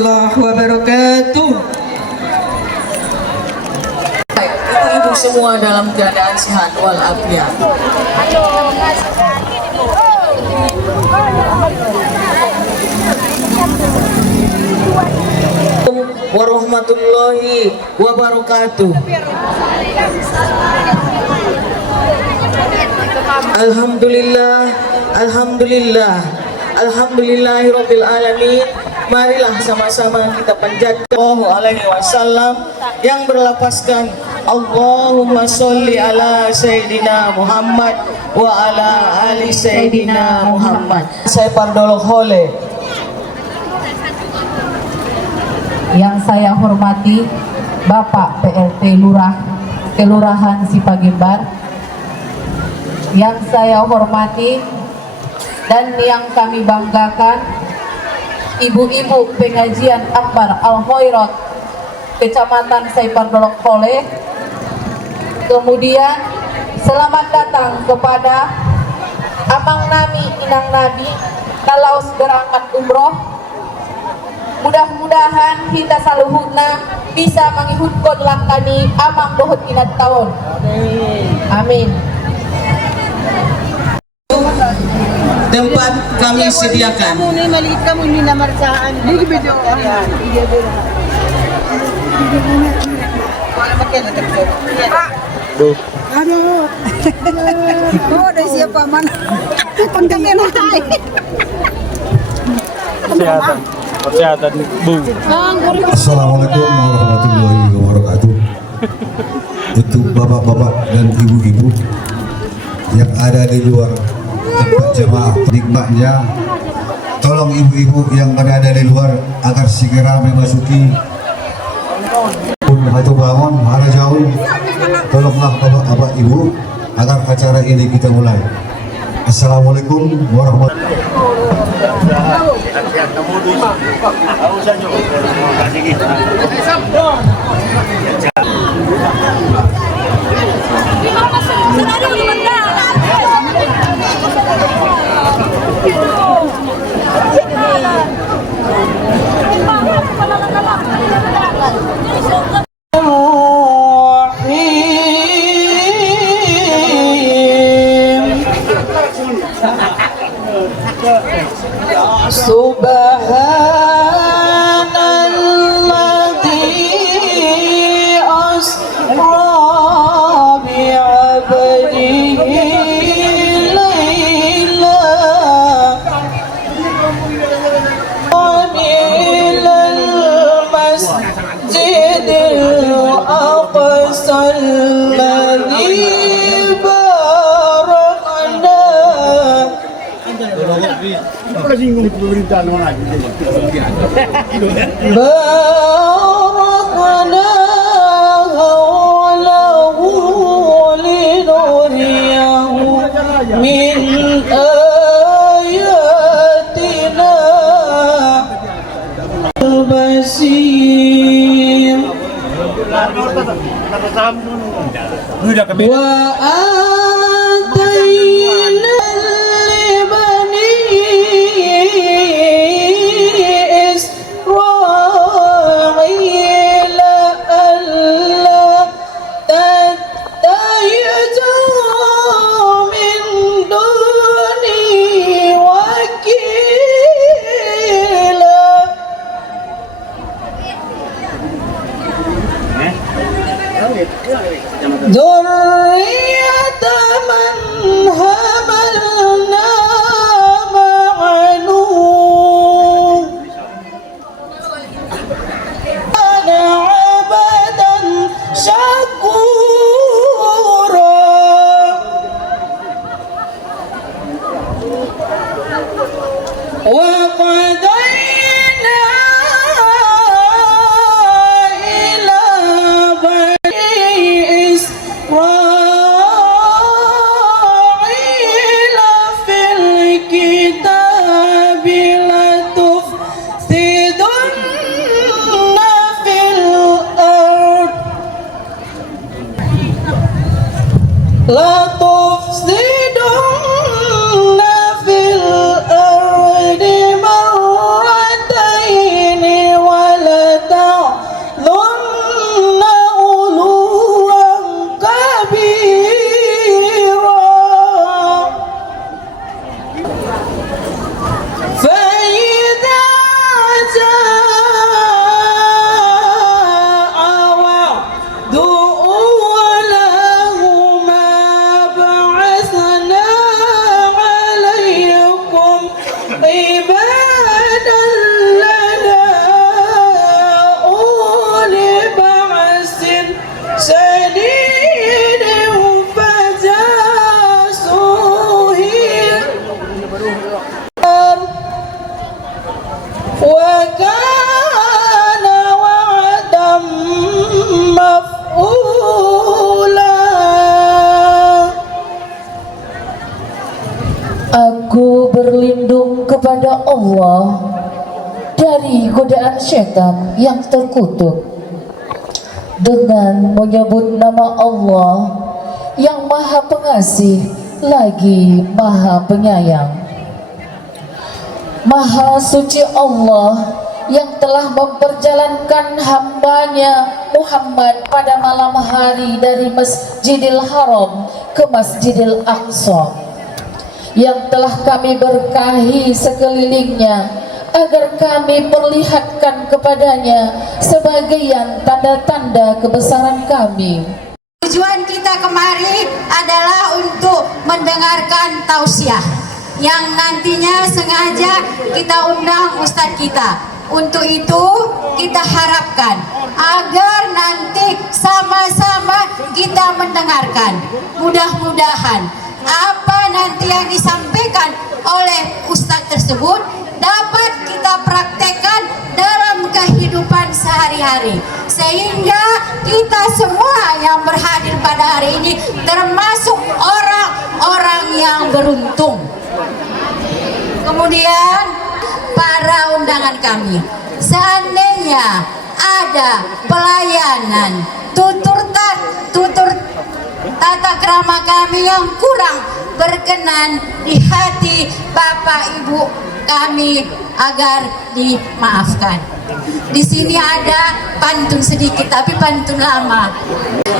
warahmatullahi wabarakatuh. Ibu-ibu semua dalam keadaan sehat walafiat. Warahmatullahi wabarakatuh. Alhamdulillah, alhamdulillah, alhamdulillahirabbil alamin. Marilah sama-sama kita panjatkan Sallallahu alaihi wasallam yang berlafazkan Allahumma sholli ala Sayyidina Muhammad wa ala ali Sayyidina Muhammad. Saya Pardolo Hole. Yang saya hormati Bapak PLT Kelurahan Sipagembar, yang saya hormati dan yang kami banggakan ibu-ibu pengajian Akbar Al-Khairat Kecamatan Saipardolok Hole. Kemudian selamat datang kepada Amang Nami Inang Nabi kalau berangkat umroh. Mudah-mudahan kita saluhutna bisa mengihutkan langkani amang dohut inat tahun. Amin. Tempat kami sediakan. Kamu ni maliit kamu ni namarsaan. Di video. Aduh. Oh, dari siapa mana? Pandang yang nanti. Kesehatan Bu. Assalamualaikum warahmatullahi wabarakatuh. Untuk bapak-bapak dan ibu-ibu yang ada di luar tempat jemaah, nikmatnya tolong ibu-ibu yang berada di luar agar segera memasuki Hatu Bangun, Hara Jauh. Tolonglah bapak-bapak ibu agar acara ini kita mulai. Assalamualaikum warahmatullahi wabarakatuh. Subhanalladzi asra bi'abdihi laylan ilal masjidil aqsal ladzi barakna hawlahu linuriyahu min ayatina al-basir wa atayna ذرية من حملنا مع نوح كان عبدا شكورا وقضينا إلى بني إسرائيل في الكتاب لتفسدن في الأرض مرتين kepada Allah dari godaan syaitan yang terkutuk dengan menyebut nama Allah yang Maha Pengasih lagi Maha Penyayang. Maha suci Allah yang telah memperjalankan hambanya Muhammad pada malam hari dari Masjidil Haram ke Masjidil Aqsa, yang telah kami berkahi sekelilingnya agar kami perlihatkan kepadanya sebagian tanda-tanda kebesaran kami. Tujuan kita kemari adalah untuk mendengarkan tausiah yang nantinya sengaja kita undang Ustadz kita. Untuk itu kita harapkan agar nanti sama-sama kita mendengarkan. Mudah-mudahan apa nanti yang disampaikan oleh Ustadz tersebut dapat kita praktekkan dalam kehidupan sehari-hari, sehingga kita semua yang berhadir pada hari ini termasuk orang-orang yang beruntung. Kemudian para undangan kami, seandainya ada pelayanan tutur tata krama kami yang kurang berkenan di hati Bapak Ibu kami, agar dimaafkan. Di sini ada pantun sedikit, tapi pantun lama.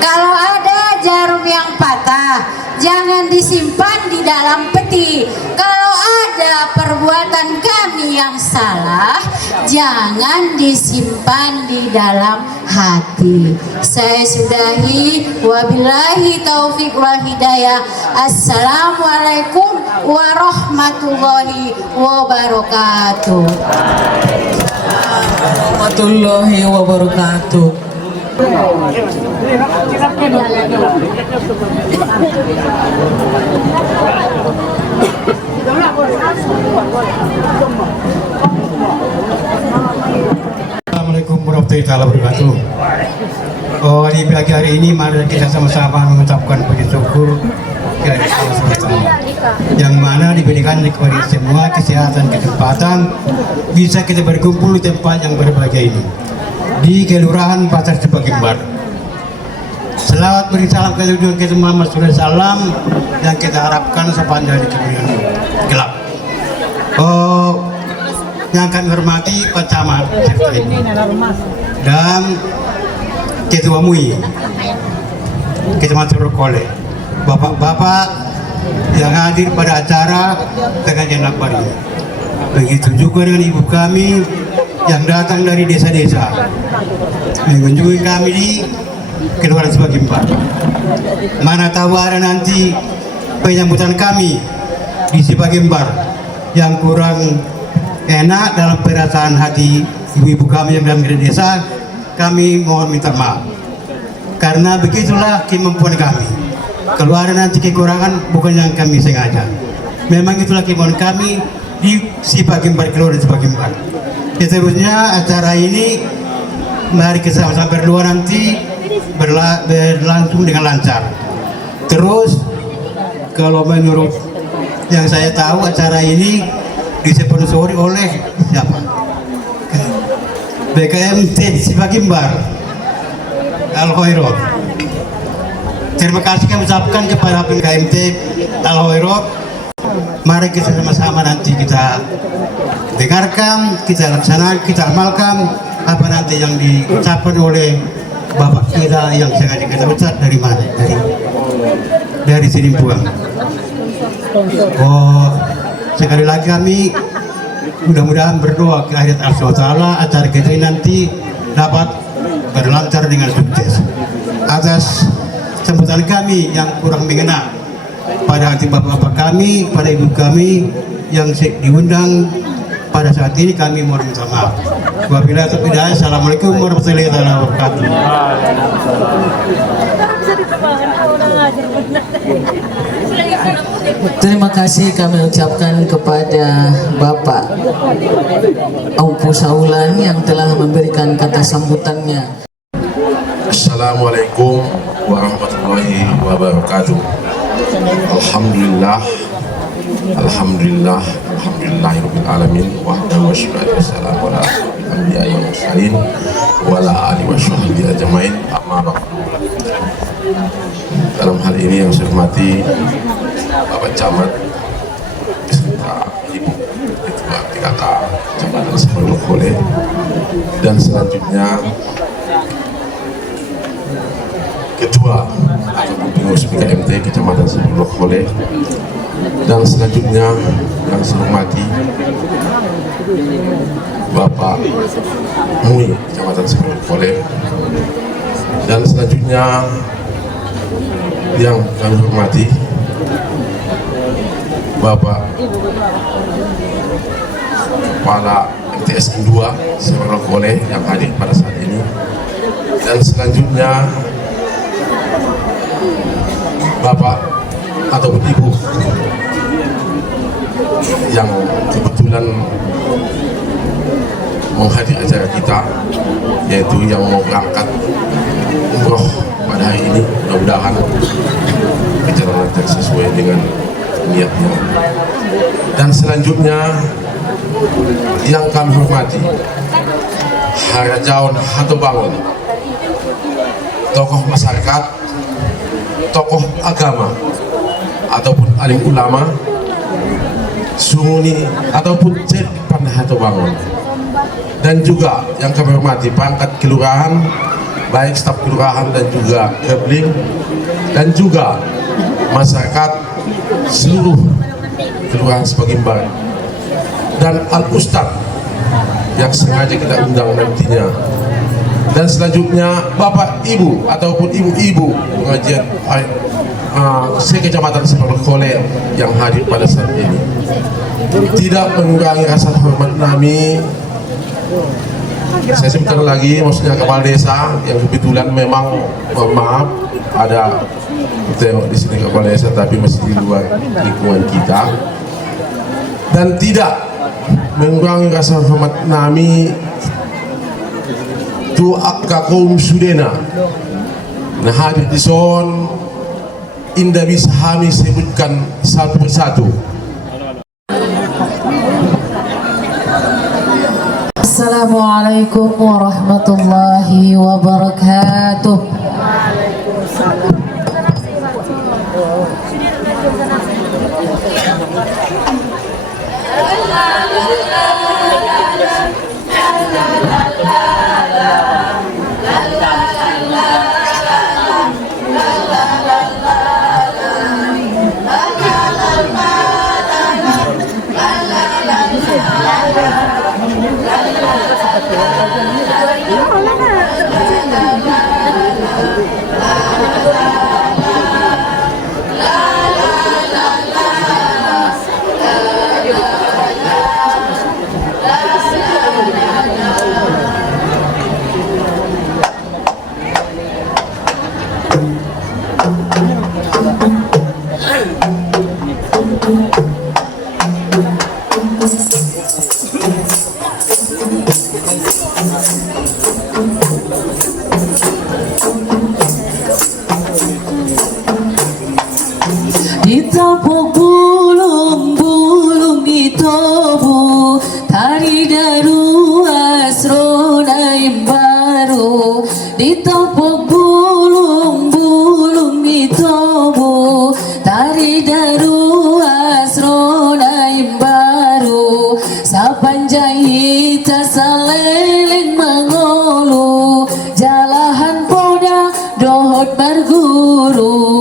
Kalau ada jarum yang patah, jangan disimpan di dalam peti. Kalau ada perbuatan kami yang salah, jangan disimpan di dalam hati. Saya sudahi, wabillahi taufiq wal hidayah. Assalamualaikum warahmatullahi wabarakatuh. Warahmatullahi wabarakatuh. Assalamualaikum warahmatullahi wabarakatuh. Di pagi hari ini mari kita sama-sama mengucapkan puji syukur kepada Allah SWT, yang mana diberikan kepada semua kesehatan, kesempatan bisa kita berkumpul di tempat yang berbahagia ini di Kelurahan Pasar Cipagimbar. Selawat beri salam ke Muhammad SAW yang kita harapkan sepanjang kemudian gelap. Yang kami hormati Pak Camat dan Ketua MUI Kecamatan Rokole, bapak-bapak yang hadir pada acara dengan jenak baria. Begitu juga dengan ibu kami yang datang dari desa-desa mengunjungi kami di Kelurahan Cipagimbar. Mana tahu ada nanti penyambutan kami di Cipagimbar yang kurang enak dalam perasaan hati ibu-ibu kami yang dalam desa. Kami mohon minta maaf, karena begitulah kemampuan kami. Kalau ada nanti kekurangan, bukan yang kami sengaja, memang itulah kemampuan kami di Cipagimbar, Kelurahan Cipagimbar. Seterusnya acara ini mari kita sama-sama berdua nanti berlangsung dengan lancar. Terus kalau menurut yang saya tahu, acara ini disponsori oleh siapa? BKMT Cipagimbar Al-Khairot. Terima kasih kami ucapkan kepada BKMT Al-Khairot. Mari kita sama-sama nanti kita dengarkan, kita laksanakan, kita amalkan apa nanti yang diucapkan oleh bapak kita yang sengaja kita ucap dari mana? Dari Sidimpuang. Sekali lagi kami mudah-mudahan berdoa ke akhirat Allah SWT acara kita ini nanti dapat berlancar dengan sukses. Atas sambutan kami yang kurang mengena pada hati bapak-bapak kami, pada ibu kami yang diundang pada saat ini, kami mohon minta maaf. Wabillahi taufiq wal hidayah. Assalamualaikum warahmatullahi wabarakatuh. Terima kasih kami ucapkan kepada Bapak Aupu Saulan yang telah memberikan kata sambutannya. Assalamualaikum warahmatullahi wabarakatuh. Alhamdulillah, Alhamdulillah, alhamdulillahirabbil alamin wahdahu wassalatu wassalamu ala anbiya'i wal mursalin wa ala alihi washabbihi ajmain. Amma ba'du. Dalam hal ini yang saya hormati Bapak Camat beserta Ibu Ketua PKK Kecamatan Seberukole, dan selanjutnya Ketua atau Pengurus PKMT Kecamatan Seberukole, dan selanjutnya yang saya hormati Bapak MUI Kecamatan Seberukole, dan selanjutnya yang kami hormati Bapak Kepala MTS 2 Seberukole yang hadir pada saat ini, dan selanjutnya Bapak atau Ibu yang kebetulan menghadiri acara kita, yaitu yang mau berangkat umroh pada hari ini. Mudah-mudahan perjalanan sesuai dengan niatnya. Dan selanjutnya yang kami hormati Harajawan Hatobangun, tokoh masyarakat, tokoh agama ataupun alim ulama, sumuni ataupun cek pandai Hatobangun, dan juga yang kami hormati perangkat kelurahan, baik staf kelurahan dan juga kebling, dan juga masyarakat seluruh kelurahan Sepagimbar, dan al-ustad yang sengaja kita undang nantinya, dan selanjutnya Bapak Ibu ataupun ibu-ibu pengajian Kecamatan Seberukole yang hadir pada saat ini. Tidak mengurangi rasa hormat kami. Saya sebutkan lagi, maksudnya kepala desa yang kebetulan memang, mohon maaf, ada tengok di sini kepala desa tapi masih di luar lingkungan kita, dan tidak mengurangi rasa hormat kami tu akka kaum sudena nah hadir di son indah bisa kami sebutkan satu persatu. Assalamualaikum warahmatullahi wabarakatuh. Ditapuk bulung-bulung ditobu, tari daru asrona imbaru. Ditapuk bulung-bulung ditobu, tari daru asrona imbaru. Sapanjang hita saleleng mangolu, jalahan poda dohot berguru.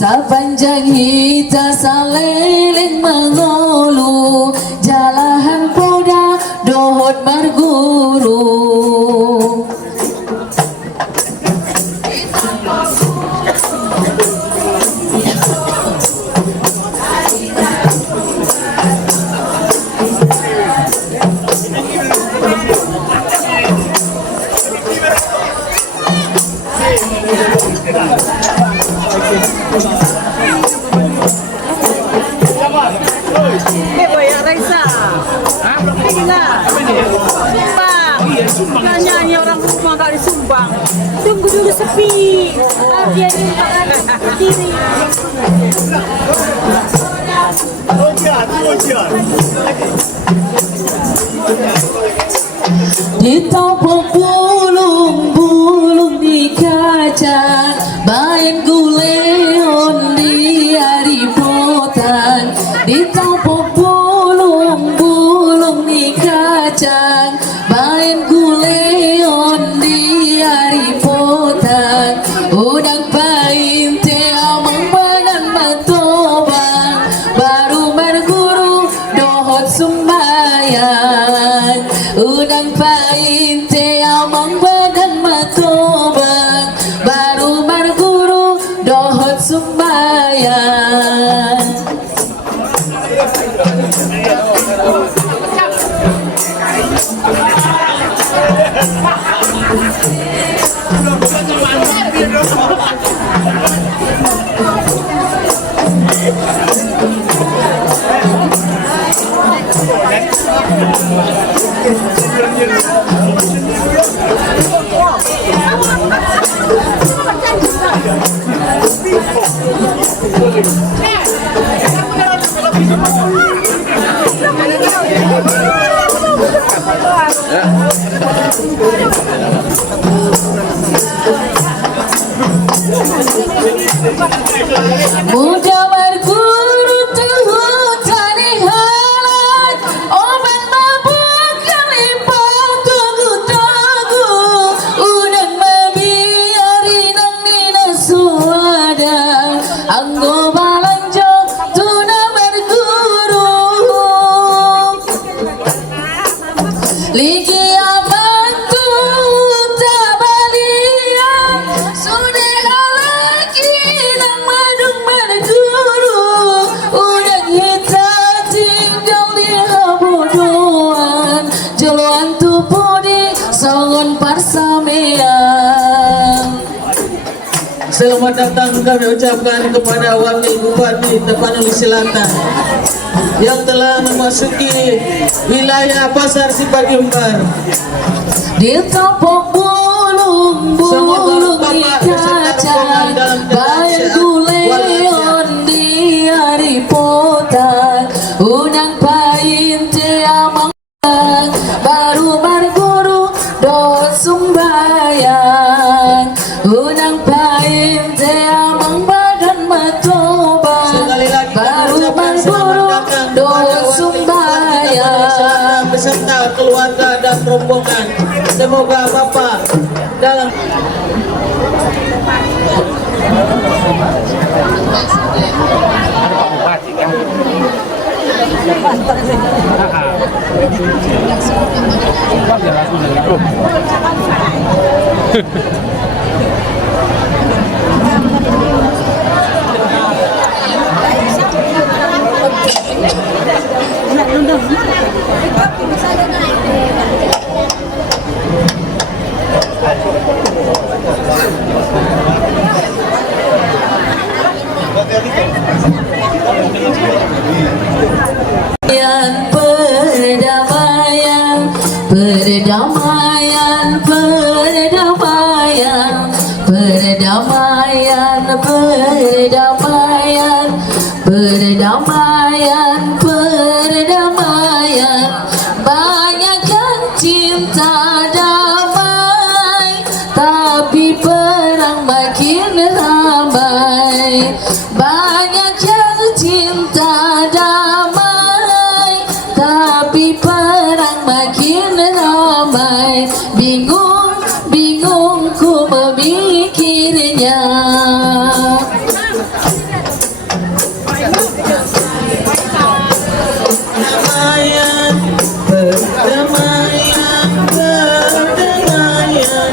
Sapanjang hita saleleng mangolu, jalahan poda dohot berguru. Nyanyi orang rumah kali sumbang. Tunggu dulu sepi. Dia ini makan sendiri. Ditampung bulung-bulung di kaca, main guleon di hari potan. Ditampung bulung-bulung di kaca, main guleon di hari potan. Udang pain te amang bagan matobang, baru berguru dohot sumbayang. Udang pain te amang bagan matobang, baru berguru dohot sumbayang. Muda berguru tuh tani halat, obat mabuk yang lipat tugu-tugu. Udang mabiari nang nina suada, anggo balanjo tuna berguru. Ligi abang tuh tabalia, sudah halaki nang madung berguru. Udang hitam tinggal di habodoan, joloan tupu di songon parsamean. Selamat datang kami ucapkan kepada Wakil Bupati Tapanuli Selatan yang telah memasuki wilayah Pasar Sipagimbar. Ditampung bulung-bulung di kaca, bayang guleon di hari potan. Udang pain te amang baru berguru dohot sumbayang. Udang pain te amang bagan matobang, baru berguru dohot sumbayang. Beserta keluarga dan rombongan, semoga Bapak dalam perdamaian, perdamaian, perdamaian, perdamaian, perdamaian, perdamaian, perdamaian. Banyak yang cinta damai, tapi perang makin ramai. Banyak yang cinta damai, tapi perang makin ramai. Bingung, bingung ku memikirnya. Perdamaian, perdamaian, perdamaian,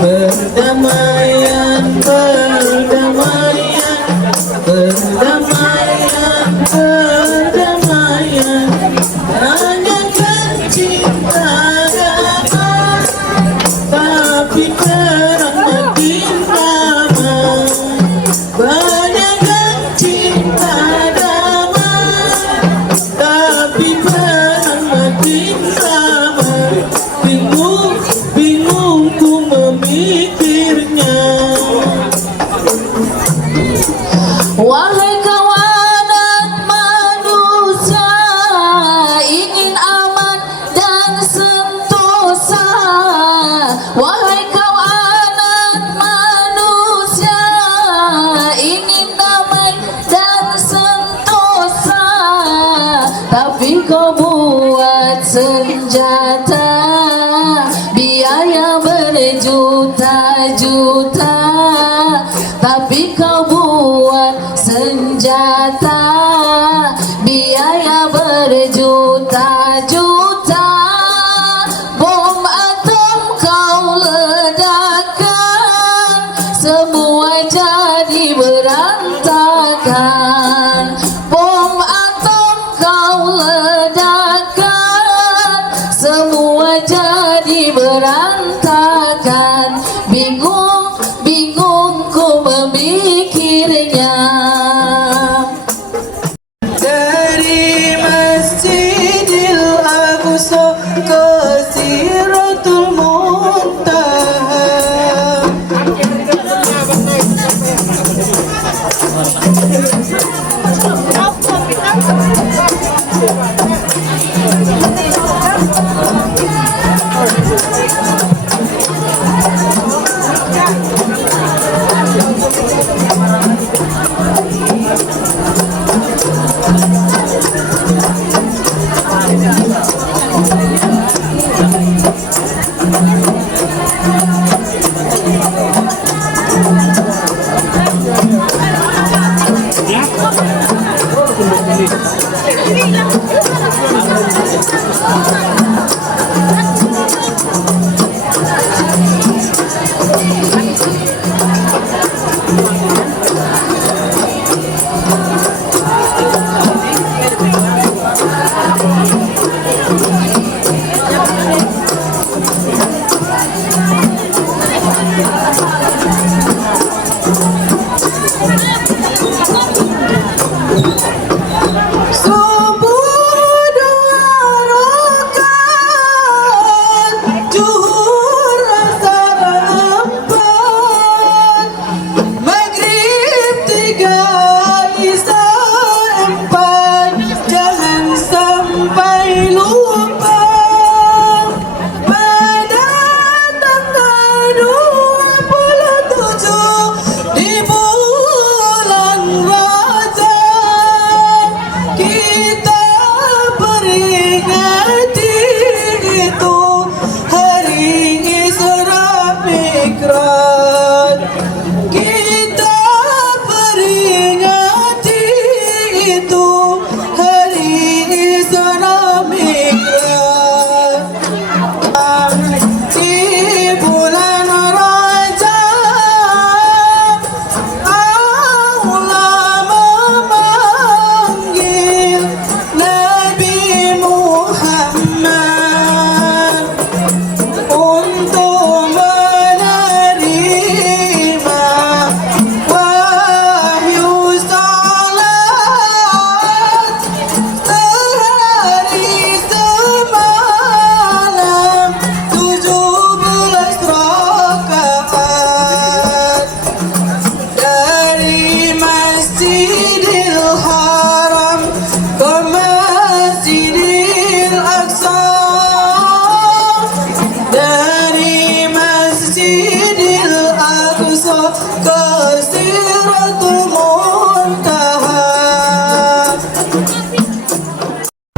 perdamaian, perdamaian, perdamaian. Banyak yang cinta damai, tapi perang makin ramai. Banyak yang cinta damai, tapi perang makin ramai. Bingung, bingung ku memikirnya. Wahai kawanan berjuta, tapi kau buat senjata. Biaya berjuta-juta, bom atom kau ledakan, semua jadi berantakan. Bom atom kau ledakan, semua jadi berantakan. Bingung, bingung ku memikirnya. Dari Masjidil Aqsa ke Sidratul Muntaha.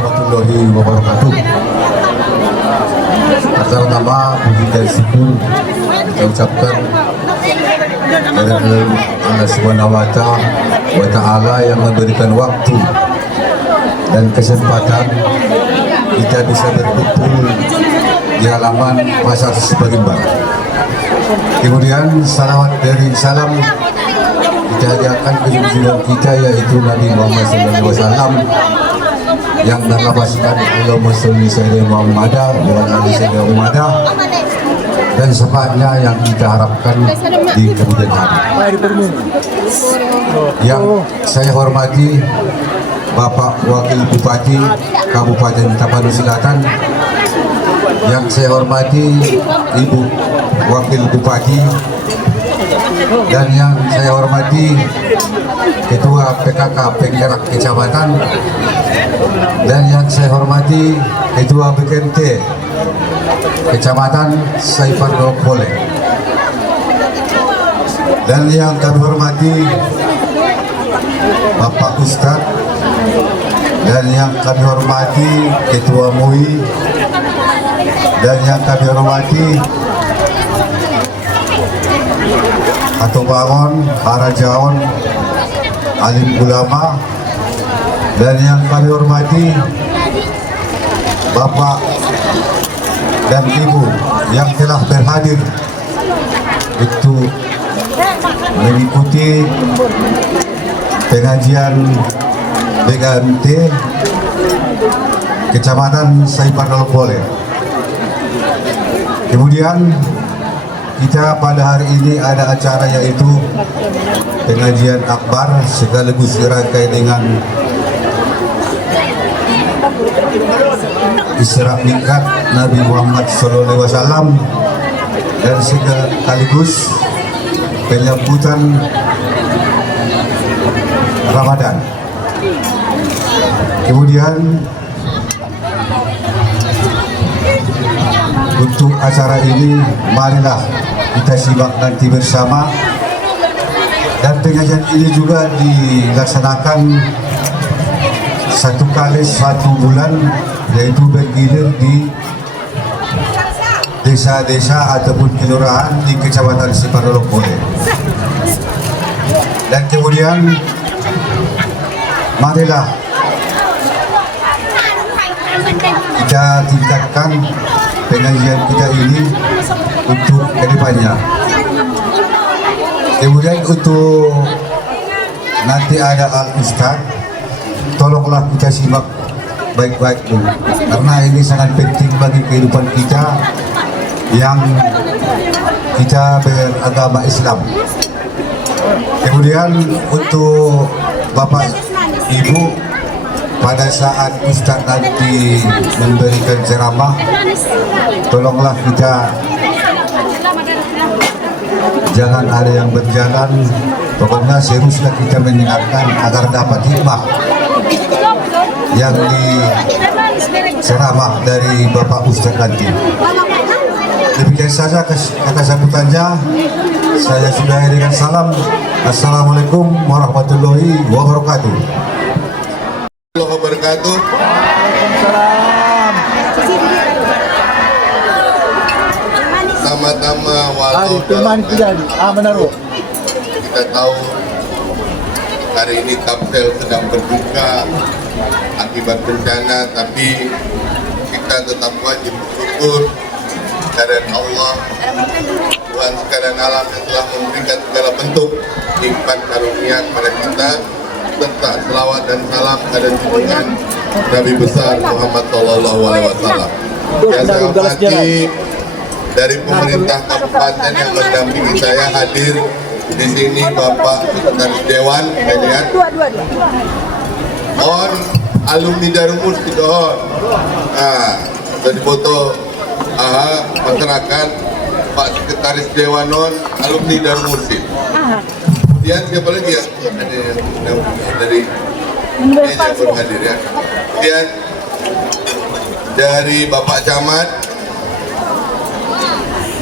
Warahmatullahi wabarakatuh. Pertama-tama puji dan syukur kita ucapkan kepada Allah Subhanahu wa Ta'ala yang memberikan waktu dan kesempatan kita bisa berkumpul di halaman Pasar Sebagian. Kemudian salam kita hadiahkan ke junjungan kita yaitu Nabi Muhammad SAW yang mengabarkan Allahumma sholli sayyidina Muhammad wa ala sayyidina Muhammad dan secepatnya yang kita harapkan di kemudian hari. Yang saya hormati Bapak Wakil Bupati Kabupaten Tapanuli Selatan, yang saya hormati Ibu Wakil Bupati, dan yang saya hormati Ketua PKK Penggerak Kecamatan, dan yang saya hormati Ketua BKMT Kecamatan Saipardo Pole, dan yang kami hormati Bapak Ustadz, dan yang kami hormati Ketua MUI, dan yang kami hormati atau bangun, para jaon, alim ulama, dan yang kami hormati Bapak dan Ibu yang telah berhadir untuk mengikuti pengajian BKMT Kecamatan Saiparlopole. Kemudian kita pada hari ini ada acara yaitu pengajian akbar sekaligus dirangkai dengan Isra Mi'raj Nabi Muhammad SAW dan sekaligus penyambutan Ramadan. Kemudian untuk acara ini marilah kita simak nanti bersama, dan pengajian ini juga dilaksanakan 1 kali 1 bulan, yaitu bergilir di desa-desa ataupun kelurahan di Kecamatan Saiparlopole. Dan kemudian marilah kita tingkatkan pengajian kita ini untuk kedepannya. Kemudian untuk nanti ada Al-Ustaz, tolonglah kita simak baik-baik dulu, karena ini sangat penting bagi kehidupan kita yang kita beragama Islam. Kemudian untuk Bapak Ibu, pada saat Ustaz nanti memberikan ceramah, tolonglah kita jangan ada yang berjalan, pokoknya seriuslah kita mendengarkan agar dapat hikmah yang diceramah dari Bapak Ustaz nanti. Demikian saja kata sambutannya. Saya sudahi dengan salam. Assalamualaikum warahmatullahi wabarakatuh. Wabarakatuh. Sama-sama walau kita tahu hari ini Tapsel sedang berduka akibat bencana, tapi kita tetap wajib bersyukur kehadirat Allah, Tuhan sekalian alam yang telah memberikan segala bentuk nikmat karunia kepada kita, serta selawat dan salam kepada junjungan Nabi besar Muhammad SAW. Yang saya hormati dari pemerintah kabupaten yang mendampingi saya hadir di sini, Bapak Sekretaris Dewan, saya lihat. On alumni Darul Mursid, on. Nah, dari foto masyarakat Pak Sekretaris Dewan on alumni Darul Mursid. Kemudian siapa lagi ya? Ada yang dari ini yang belum hadir ya. Kemudian dari Bapak Camat.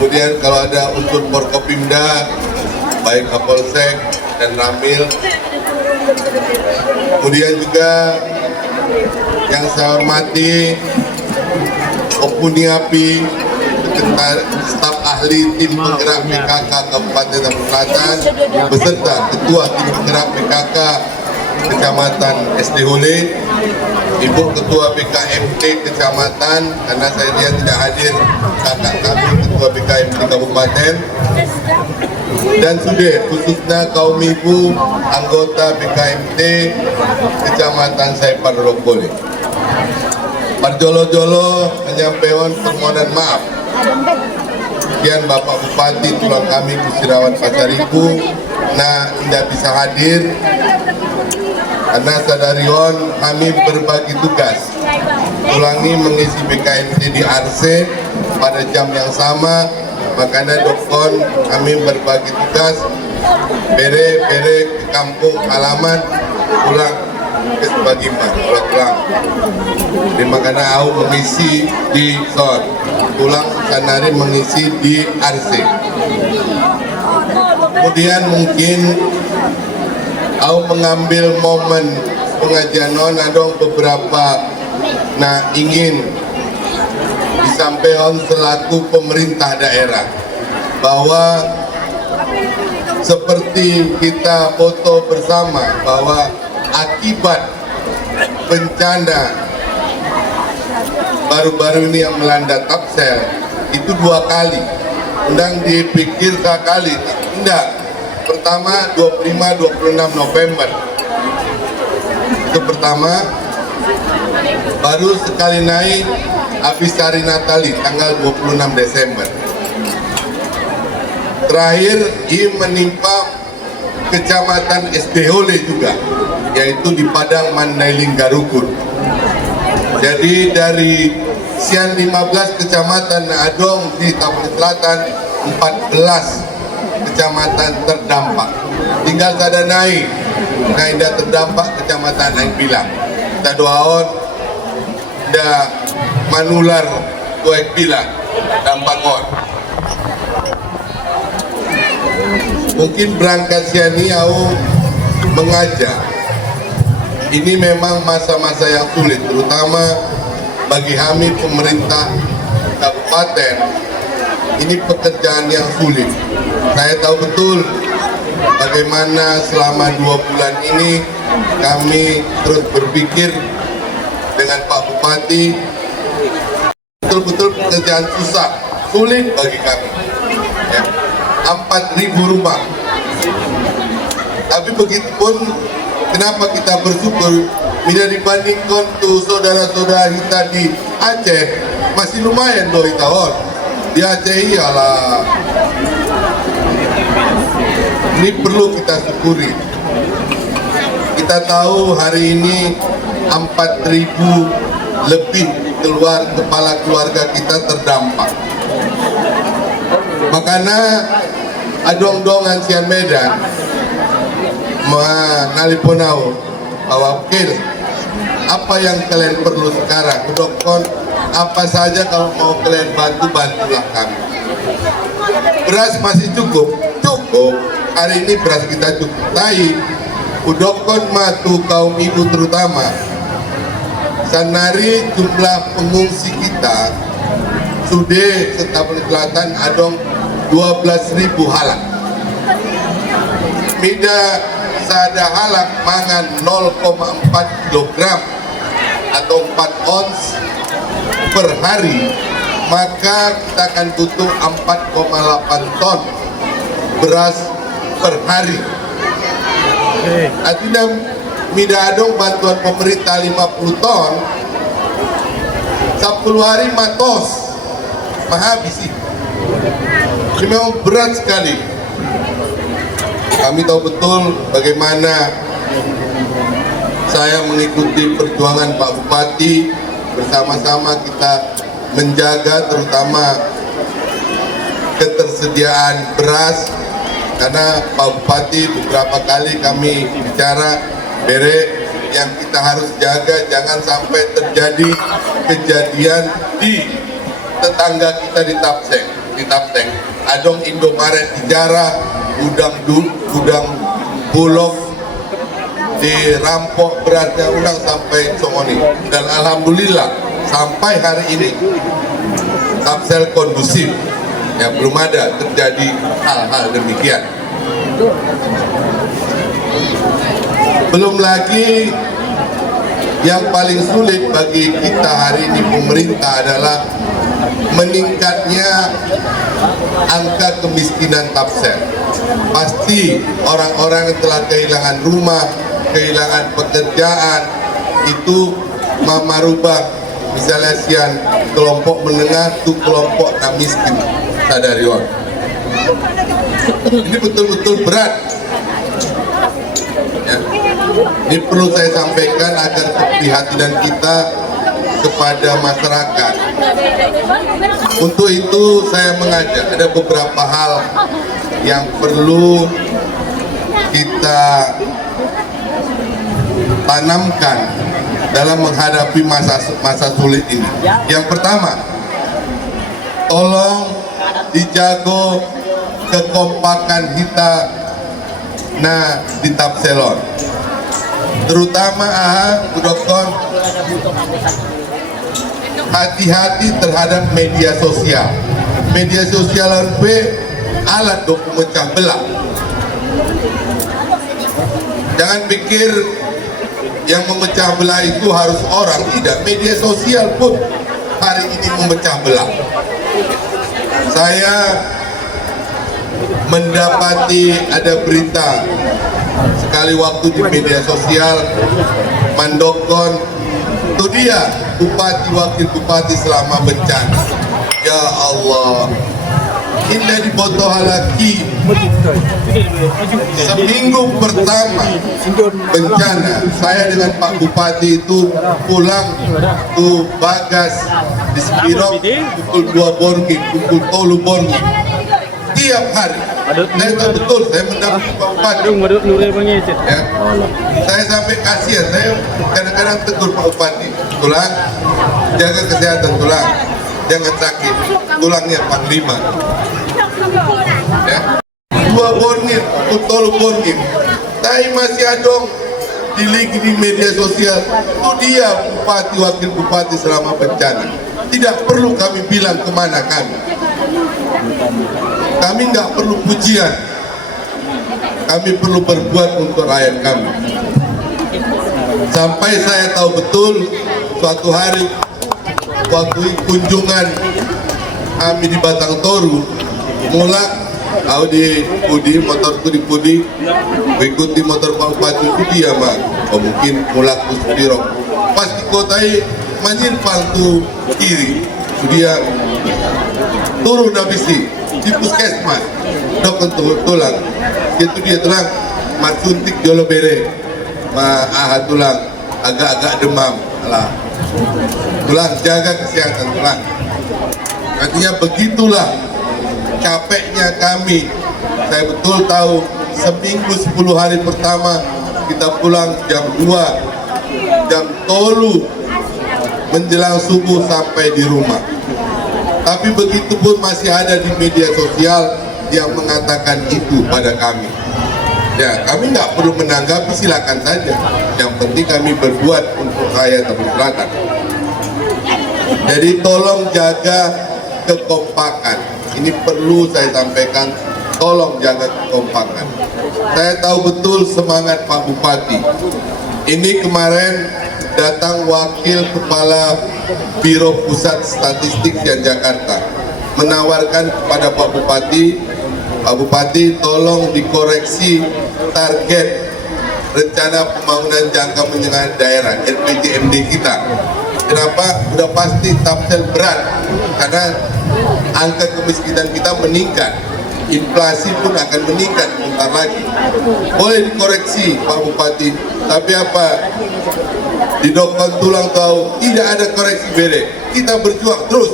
Kemudian kalau ada unsur Forkopimda, baik Kapolsek dan Ramil. Kemudian juga yang saya hormati Opuniapi, staf ahli tim penggerak PKK Kabupaten Lampung Selatan, beserta Ketua Tim Penggerak PKK Kecamatan SD Hole, Ibu Ketua BKMT Kecamatan, karena saya lihat tidak hadir kakak kami Ketua BKMT Kabupaten, dan sudah khususnya kaum ibu anggota BKMT Kecamatan Saiparlopole. Parjolo-jolo menyampaikan permohonan maaf. Kemudian Bapak Bupati tulang kami Kusirawan Pasaribu, nah tidak bisa hadir karena sadarion kami berbagi tugas. Ulangi mengisi BKMT di RC pada jam yang sama, makanya dokon kami berbagi tugas bere ke kampung halaman pulang ke Sebagiman pulang. Di makanya aku mengisi di zon pulang sanari mengisi di RC. Kemudian mungkin aku mengambil momen pengajian dong beberapa ingin disampaikan selaku pemerintah daerah bahwa seperti kita foto bersama bahwa akibat bencana baru-baru ini yang melanda Tapsel itu 2 kali. Undang dipikir kali, tidak. Pertama 25-26 November. Itu pertama. Baru sekali naik habis hari Natali tanggal 26 Desember. Terakhir ini menimpa Kecamatan Esdehole juga, yaitu di Padang Mandailing Garukun. Jadi dari Sian 15 kecamatan Adong di Tapsel Selatan, 14 kecamatan terdampak. Tinggal sada naik, indah terdampak kecamatan Naik Bilang. Kita doaon dah manular Naik Bilang dampakon. Mungkin berangkat siani au mengajak. Ini memang masa-masa yang sulit, terutama bagi kami pemerintah kabupaten. Ini pekerjaan yang sulit. Saya tahu betul bagaimana selama 2 bulan ini kami terus berpikir dengan Pak Bupati. Betul-betul pekerjaan susah, sulit bagi kami. Ya. 4.000 rumah. Tapi begitupun, kenapa kita bersyukur bila dibandingkan tuh saudara-saudara kita di Aceh masih lumayan 2 tahun. Di Aceh ialah ini perlu kita syukuri. Kita tahu hari ini 4.000 lebih kepala keluarga kita terdampak. Makanya adong-dongan sian Medan menaliponau bahwa apa yang kalian perlu sekarang, Dokon, apa saja kalau mau kalian bantulah kami. Beras masih cukup. Hari ini beras kita cukup. Tapi Udokon matu kaum ibu terutama. Sanari jumlah pengungsi kita sudah Tapsel Selatan adong 12.000 halak. Mida sada halak mangan 0,4 kilogram atau 4 ons per hari, maka kita akan butuh 4,8 ton beras per hari. Artinya mida adong bantuan pemerintah 50 ton 10 hari matos menghabisi. Ini memang berat sekali. Kami tahu betul bagaimana saya mengikuti perjuangan Pak Bupati. Bersama-sama kita menjaga terutama ketersediaan beras, karena Pak Bupati beberapa kali kami bicara yang kita harus jaga jangan sampai terjadi kejadian di tetangga kita di Tapsel. Adong Indomaret dijarah, gudang Bulog dirampok beratnya ulang sampai Songoni. Dan alhamdulillah sampai hari ini Tapsel kondusif, ya belum ada terjadi hal-hal demikian. Belum lagi yang paling sulit bagi kita hari ini pemerintah adalah meningkatnya angka kemiskinan Tapsel. Pasti orang-orang yang telah kehilangan rumah, kehilangan pekerjaan itu merubah, misalnya sian kelompok menengah itu kelompok miskin sadarion. Ini betul-betul berat. Ya. Ini perlu saya sampaikan agar keprihatinan kita kepada masyarakat. Untuk itu saya mengajak ada beberapa hal yang perlu kita tanamkan dalam menghadapi masa sulit ini. Yang pertama, tolong dijago kekompakan kita di Tapselon, terutama Udokon, hati-hati terhadap media sosial. Media sosial RP alat untuk memecah belah. Jangan pikir yang memecah belah itu harus orang, tidak. Media sosial pun hari ini memecah belah. Saya mendapati ada berita sekali waktu di media sosial, Mandokon, itu dia bupati wakil bupati selama bencana. Ya Allah, indah di Botoha lagi. Seminggu pertama bencana, saya dengan Pak Bupati itu pulang tuh Bagas di Sepirok pukul 2 Borgi, pukul 3 Borgi. Tiap hari, saya tahu betul, saya mendampingi Pak Bupati. Ya. Saya sampai kasihan, saya kadang-kadang tegur Pak Bupati, tulang, jaga kesehatan tulang, jangan sakit, tulangnya Panglima. Ya. 2 Borgir, pukul 3 Borgir. Tapi masih adong di media sosial, itu dia bupati wakil bupati selama bencana. Tidak perlu kami bilang kemana kami. Kami nggak perlu pujian, kami perlu berbuat untuk rakyat kami. Sampai saya tahu betul suatu hari waktu kunjungan kami di Batang Toru, mulak aku di Pudi, motorku di Pudi, ikuti motor Pak Bupati itu dia mah, mungkin mulak Sepirok. Pas di kotai manjin paltu kiri, dia turun habis di puskesmas, dokter tulang, itu dia tulang, mas suntik jolo bere, ahad tulang, agak-agak demam, lah, tulang jaga kesehatan tulang. Artinya begitulah capeknya kami. Saya betul tahu seminggu 10 hari pertama kita pulang jam 2, jam 3 menjelang subuh sampai di rumah. Tapi begitu pun masih ada di media sosial yang mengatakan itu pada kami. Ya, kami nggak perlu menanggapi, silakan saja. Yang penting kami berbuat untuk rakyat Tambun Selatan. Jadi tolong jaga kekompakan. Ini perlu saya sampaikan, tolong jaga kekompakan. Saya tahu betul semangat Pak Bupati. Ini kemarin datang wakil kepala Biro Pusat Statistik yang Jakarta, menawarkan kepada Pak Bupati tolong dikoreksi target rencana pembangunan jangka menengah daerah RPJMD kita. Kenapa? Udah pasti tapsel berat, karena angka kemiskinan kita meningkat, inflasi pun akan meningkat bentar lagi. Boleh dikoreksi Pak Bupati, tapi apa? Di dokter tulang tahu tidak ada koreksi beda. Kita berjuang terus.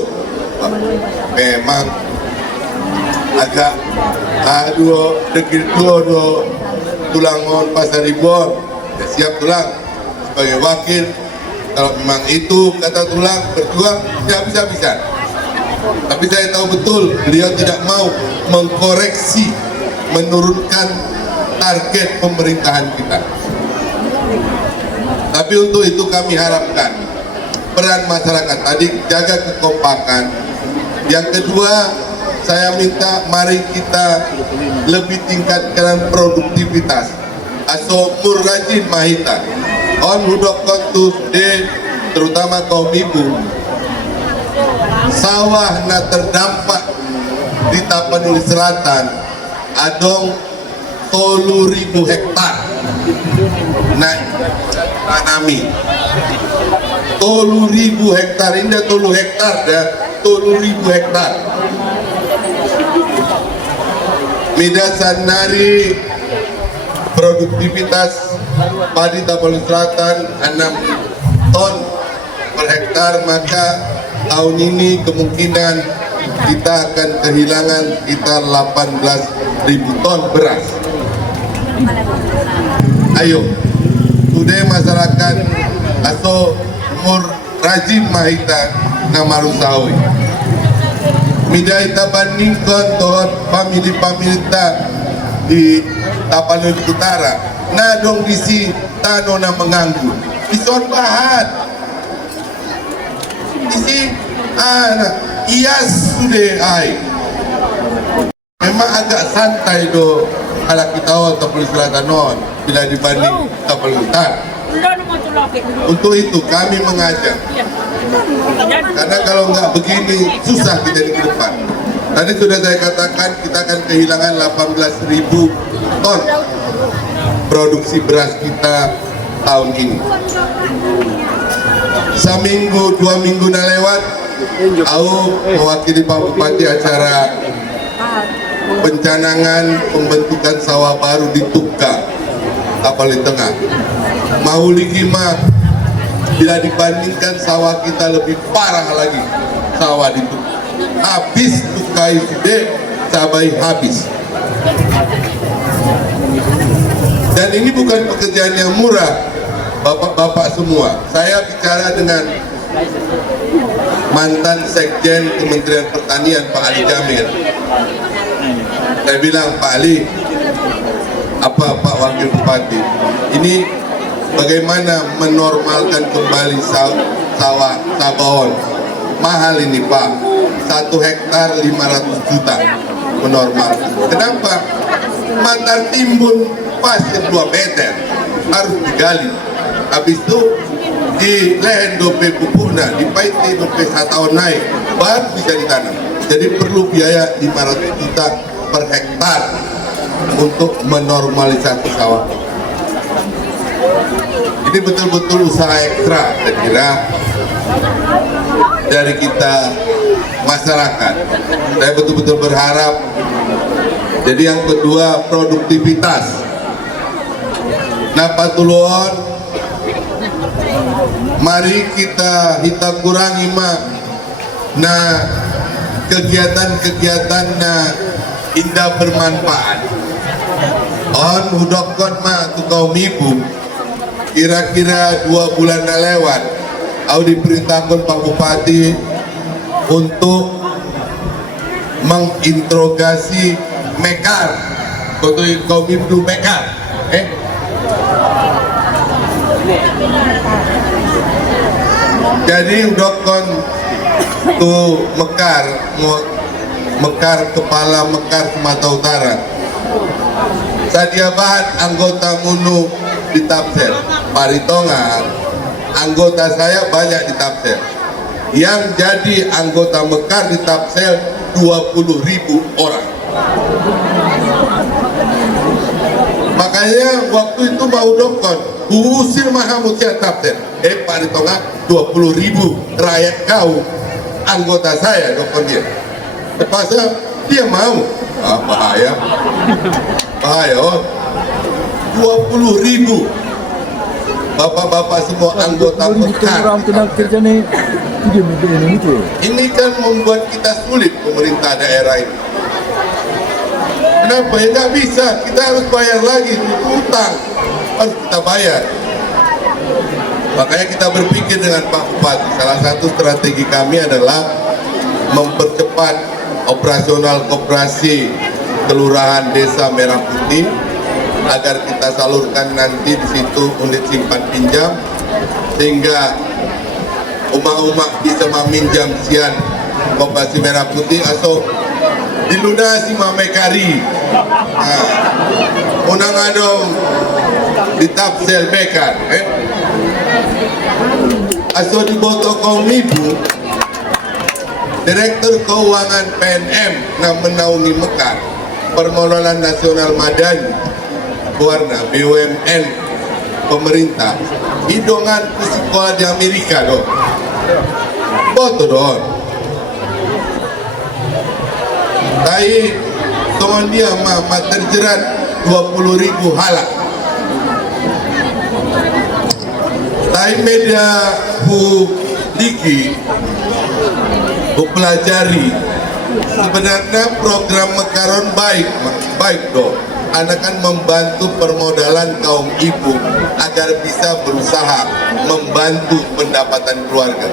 Memang agak degil tulangon pasar ribuan. Ya, siap tulang sebagai wakil. Kalau memang itu kata tulang berjuang, ya bisa. Tapi saya tahu betul beliau tidak mau mengkoreksi, menurunkan target pemerintahan kita. Tapi untuk itu kami harapkan peran masyarakat tadi jaga kekompakan. Yang kedua, saya minta mari kita lebih tingkatkan produktivitas. Aso murrajin mahita. On hudok kontus de terutama kaum ibu. Sawah na terdampak di Tapanuli Selatan adong 3.000 hektar. Nah, tanami 3.000 hektar, indah 3 hektar dah, 3.000 hektar. Midasan nari produktivitas padi Tapanuli Selatan 6 ton per hektar, maka tahun ini kemungkinan kita akan kehilangan sekitar 18.000 ton beras. Ayo, sudah masyarakat atau umur rajin mahita ngamarusawi. Mida kita bandingkan dengan famili-famili di Tapanuli Utara, nah dong disi tano na menganggur, ison bahat, isi ias sudah ai. memang agak santai do kalau kita tapal selatan non bila dibanding tapal hutan. Untuk itu kami mengajak, karena kalau nggak begini susah kita di depan. Tadi sudah saya katakan kita akan kehilangan 18.000 ton produksi beras kita tahun ini. Seminggu, 2 minggu na lewat, aku mewakili Pak Bupati acara pencanangan pembentukan sawah baru di Tukka, Kapal di Tengah. Mau lima, bila dibandingkan sawah kita lebih parah lagi sawah di Tukka. Habis Tukka itu cabai habis. Dan ini bukan pekerjaan yang murah, bapak-bapak semua. Saya bicara dengan mantan Sekjen Kementerian Pertanian Pak Ali Jamil. Saya bilang, Pak Ali, apa Pak Wakil Bupati, ini bagaimana menormalkan kembali sawah Sabahon? Mahal ini Pak, 1 hektar 500 juta menormalkan. Kenapa? Mata timbun pasir 2 meter harus digali. Habis itu di lehen dope pupuknya, dipaiti dope 1 tahun naik, baru bisa ditanam. Jadi perlu biaya 500 juta per hektar untuk menormalisasi sawah. Ini betul-betul usaha ekstra, saya kira, dari kita masyarakat. Saya betul-betul berharap. Jadi yang kedua, produktivitas. Nah, Patulon, mari kita kurangi mak. Nah, kegiatan-kegiatan indah bermanfaat. On hudokon mak tu kaum ibu. Kira-kira 2 bulan lewat, aku diperintahkan Pak Bupati untuk menginterogasi mekar, kaum ibu mekar. Jadi udokon tu mekar kepala mekar Sumatera Utara. Sadia bahat anggota munu di Tapsel, Paritongan, anggota saya banyak di Tapsel. Yang jadi anggota mekar di Tapsel 20.000 orang. Makanya waktu itu mau dokon usir Mahamud Tapsel. Paritongan 20.000 rakyat kau anggota saya dokon dia. Terpaksa dia mau. Bahaya. Bahaya. 20.000 bapak-bapak semua anggota mekar. Ini kan membuat kita sulit pemerintah daerah ini. Kenapa? Ya nggak bisa, kita harus bayar lagi utang, harus kita bayar. Makanya kita berpikir dengan Pak Bupati, salah satu strategi kami adalah mempercepat operasional koperasi Kelurahan Desa Merah Putih agar kita salurkan nanti di situ unit simpan pinjam sehingga umat-umat bisa meminjam sian koperasi Merah Putih atau dilunasi mamekari. Unang adong di Tapsel Bekar. Aso di boto kaum ibu, Direktur Keuangan PNM yang menaungi mekar Permodalan Nasional Madani warna BUMN pemerintah hidungan ke sekolah di Amerika dong foto dong tapi teman dia mah terjerat 20.000 halak tapi media bu diki bu pelajari sebenarnya program mekaron baik dong. Anak kan membantu permodalan kaum ibu agar bisa berusaha membantu pendapatan keluarga.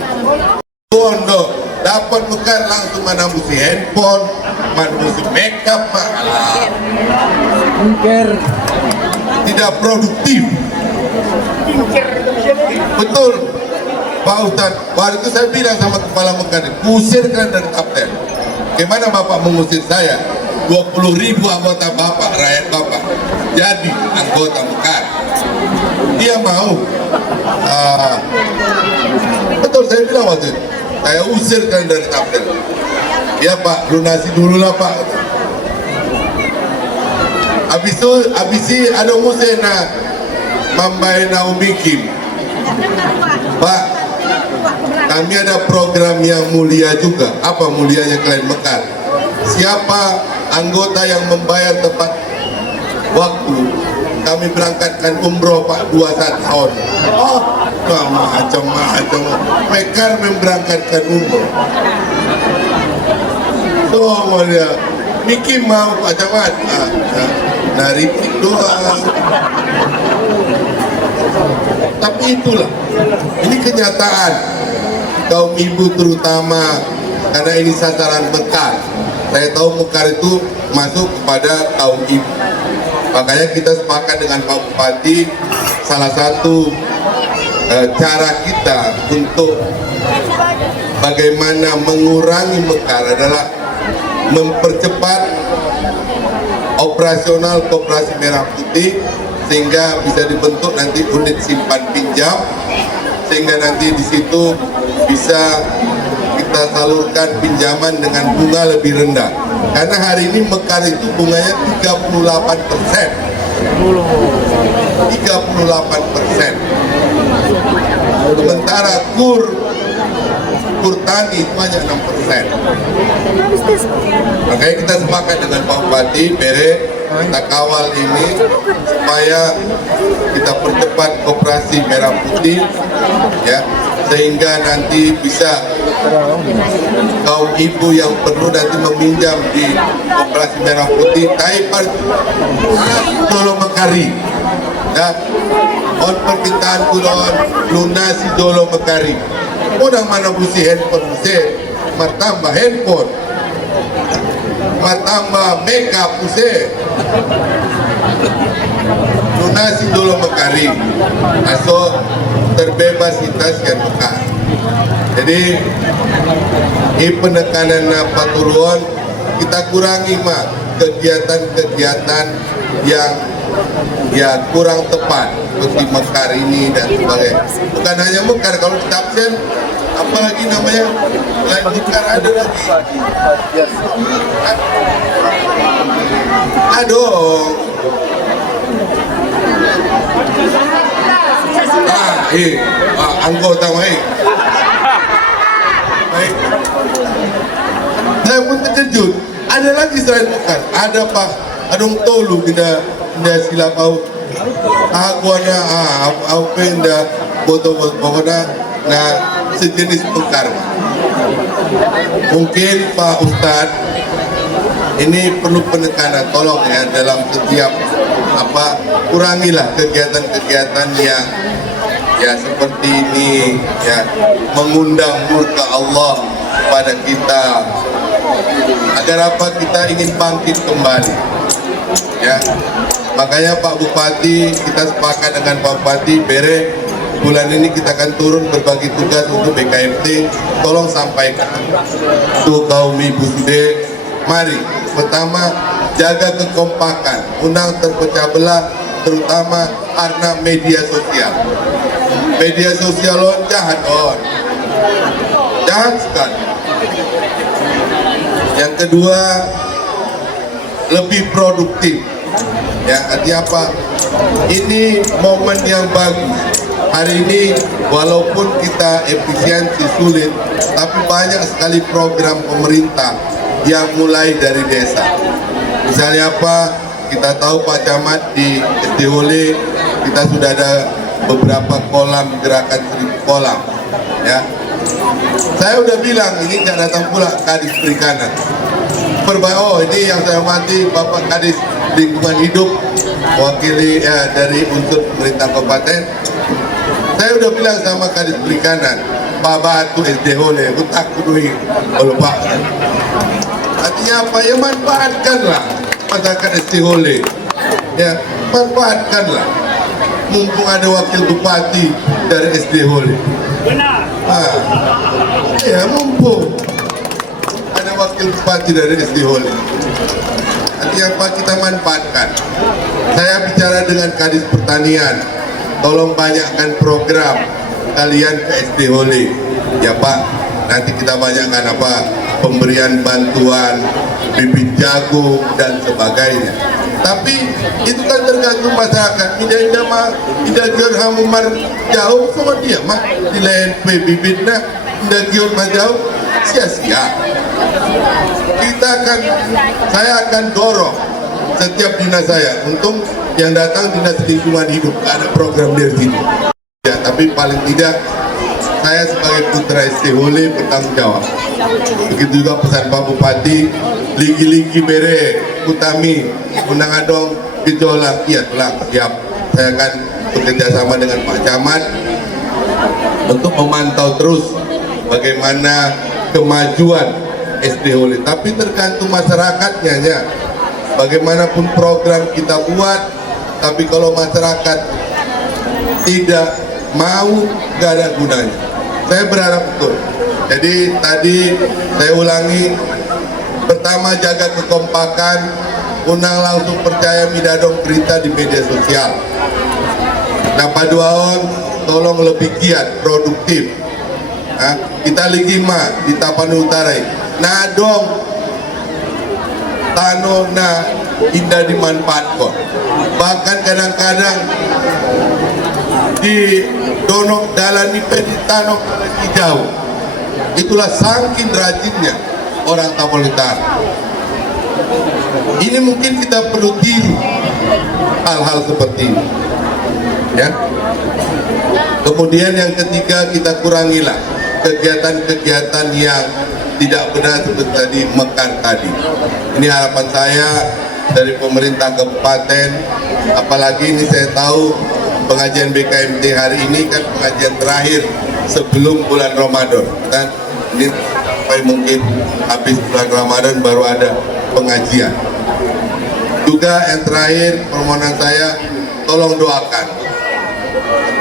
Bondo dapat mekar langsung mana mesti handphone, mana mesti makeup, tidak produktif. Betul, Pak Ustadz. Waktu itu saya bilang sama kepala mekar, usirkan dari Tapsel. Gimana Bapak mengusir saya? 20.000 anggota Bapak, rakyat Bapak jadi anggota Mekar. Dia mau, betul saya bilang waktu itu, saya usirkan dari tabel. Ya Pak, lunasi dulu lah Pak. Habis itu ada musena mambai naubikim. Pak, kami ada program yang mulia juga. Apa mulianya kalian Mekar? Siapa anggota yang membayar tepat waktu, kami berangkatkan umroh Pak 21 tahun. Oh, macam-macam. Mekar memberangkatkan umroh. So, dia Miki mau Pak Camat, nari doang. Tapi itulah, ini kenyataan kaum ibu terutama, karena ini sasaran Mekar. Saya tahu Mekar itu masuk kepada kaum ibu. Makanya kita sepakat dengan Pak Bupati, salah satu cara kita untuk bagaimana mengurangi Mekar adalah mempercepat operasional Koperasi Merah Putih, sehingga bisa dibentuk nanti unit simpan pinjam, sehingga nanti di situ bisa kita salurkan pinjaman dengan bunga lebih rendah. Karena hari ini Mekar itu bunganya 38%. 38%. Sementara kur tani itu hanya 6%. Makanya kita sepakat dengan Pak Bupati, kita kawal ini supaya kita percepat Koperasi Merah Putih, ya, sehingga nanti bisa kaum ibu yang perlu nanti meminjam di Koperasi Merah Putih Taipar tolong Mekari, ya, on permintaan kulon lunasi tolong Mekari. Udah mana busi handphone busi, martambah handphone, martambah makeup busi, lunasi dulu Mekari, aso terbebas kita sekian Mekar. Jadi ini penekanan paturuan, kita kurangi mah kegiatan-kegiatan yang ya kurang tepat seperti Mekar ini dan sebagainya. Bukan hanya Mekar, kalau di Tapsen apalagi namanya lain Mekar ada lagi. Aduh. Anggota baik. Saya pun terkejut. Ada lagi selain Mekar. Ada Pak Adung Tolu kita sila kau aku ada apa yang dah botol-botol na sejenis Mekar. Mungkin Pak Ustadz ini perlu penekanan, tolong ya dalam setiap kurangilah kegiatan-kegiatan yang ya seperti ini ya, mengundang murka Allah pada kita, agar kita ingin bangkit kembali ya. Makanya Pak Bupati, kita sepakat dengan Pak Bupati, bulan ini kita akan turun berbagi tugas untuk BKMT. Tolong sampaikan untuk kaum ibu sude, mari pertama jaga kekompakan, undang terpecah belah, terutama karena media sosial. Media sosial jahat, jahat sekali. Yang kedua, lebih produktif. Ya, artinya apa? Ini momen yang bagus. Hari ini walaupun kita efisiensi sulit, tapi banyak sekali program pemerintah yang mulai dari desa. Misalnya apa? Kita tahu Pak Camat di SD Hole kita sudah ada beberapa kolam, gerakan 1000 kolam. Ya, saya udah bilang ini nggak datang pula Kadis Perikanan. Ini yang saya hormati Bapak Kadis Lingkungan Hidup, wakili dari unsur pemerintah kabupaten. Saya udah bilang sama Kadis Perikanan, Pak Batu SD Hole, utak kudui, kalau Pak. Artinya apa? Ya manfaatkanlah masyarakat SD Hole. Ya, manfaatkanlah. Mumpung ada wakil bupati dari SD Hole. Benar. Ya, mumpung ada wakil bupati dari SD Hole. Nanti apa kita manfaatkan. Saya bicara dengan Kadis Pertanian, tolong banyakkan program kalian ke SD Hole. Ya Pak, nanti kita banyakkan apa, pemberian bantuan bibit jagung dan sebagainya. Tapi itu kan tergantung masyarakat. Tidak mah, tidak giur hamumar jauh sama dia mah di LNP bibitnya, tidak giur mah jauh sia-sia. Saya akan dorong setiap dinas saya. Untung yang datang dinas lingkungan hidup, ada program dari sini. Ya, tapi paling tidak saya sebagai putra SD Hole bertanggung jawab. Begitu juga pesan Pak Bupati, ligi-ligi bere, utami, undang adong, gejolak, iya telah siap. Saya akan bekerja sama dengan Pak Camat untuk memantau terus bagaimana kemajuan SD Hole. Tapi tergantung masyarakatnya ya. Bagaimanapun program kita buat, tapi kalau masyarakat tidak mau, gak ada gunanya. Saya berharap betul. Jadi tadi saya ulangi, pertama jaga kekompakan, undang langsung percaya midadong berita di media sosial. Nah paduaon tolong lebih giat, produktif. Nah, kita ligima di Tapanuli Utara, nah dong tanah nah indah dimanfaatkan. Bahkan kadang-kadang di donok dalan di tanah hijau. Itulah saking rajinnya orang Tapanuli Utara. Ini mungkin kita perlu tiru hal-hal seperti ini. Ya. Kemudian yang ketiga, kita kurangilah kegiatan-kegiatan yang tidak benar seperti tadi mekar tadi. Ini harapan saya dari pemerintah kabupaten. Apalagi ini saya tahu pengajian BKMT hari ini kan pengajian terakhir sebelum bulan Ramadan. Dan ini sampai mungkin habis bulan Ramadan baru ada pengajian. Juga yang terakhir permohonan saya, tolong doakan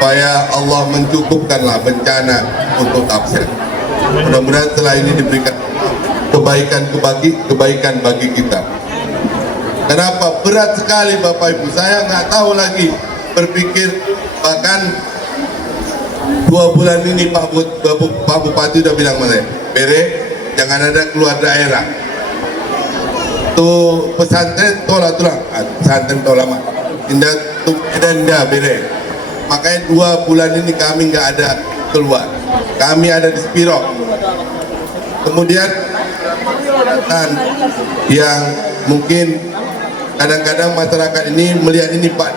supaya Allah mencukupkanlah bencana untuk Tapsir. Mudah-mudahan setelah ini diberikan kebaikan bagi kita. Kenapa? Berat sekali Bapak Ibu. Saya nggak tahu lagi berpikir, bahkan 2 bulan ini Pak Bupati udah bilang sama saya, Bere, jangan ada keluar daerah. Tuh pesantren tolak tulang, pesantren tolak mah. Indah tuh dah Bere. Makanya 2 bulan ini kami nggak ada keluar. Kami ada di Spiro. Kemudian yang mungkin kadang-kadang masyarakat ini melihat ini Pak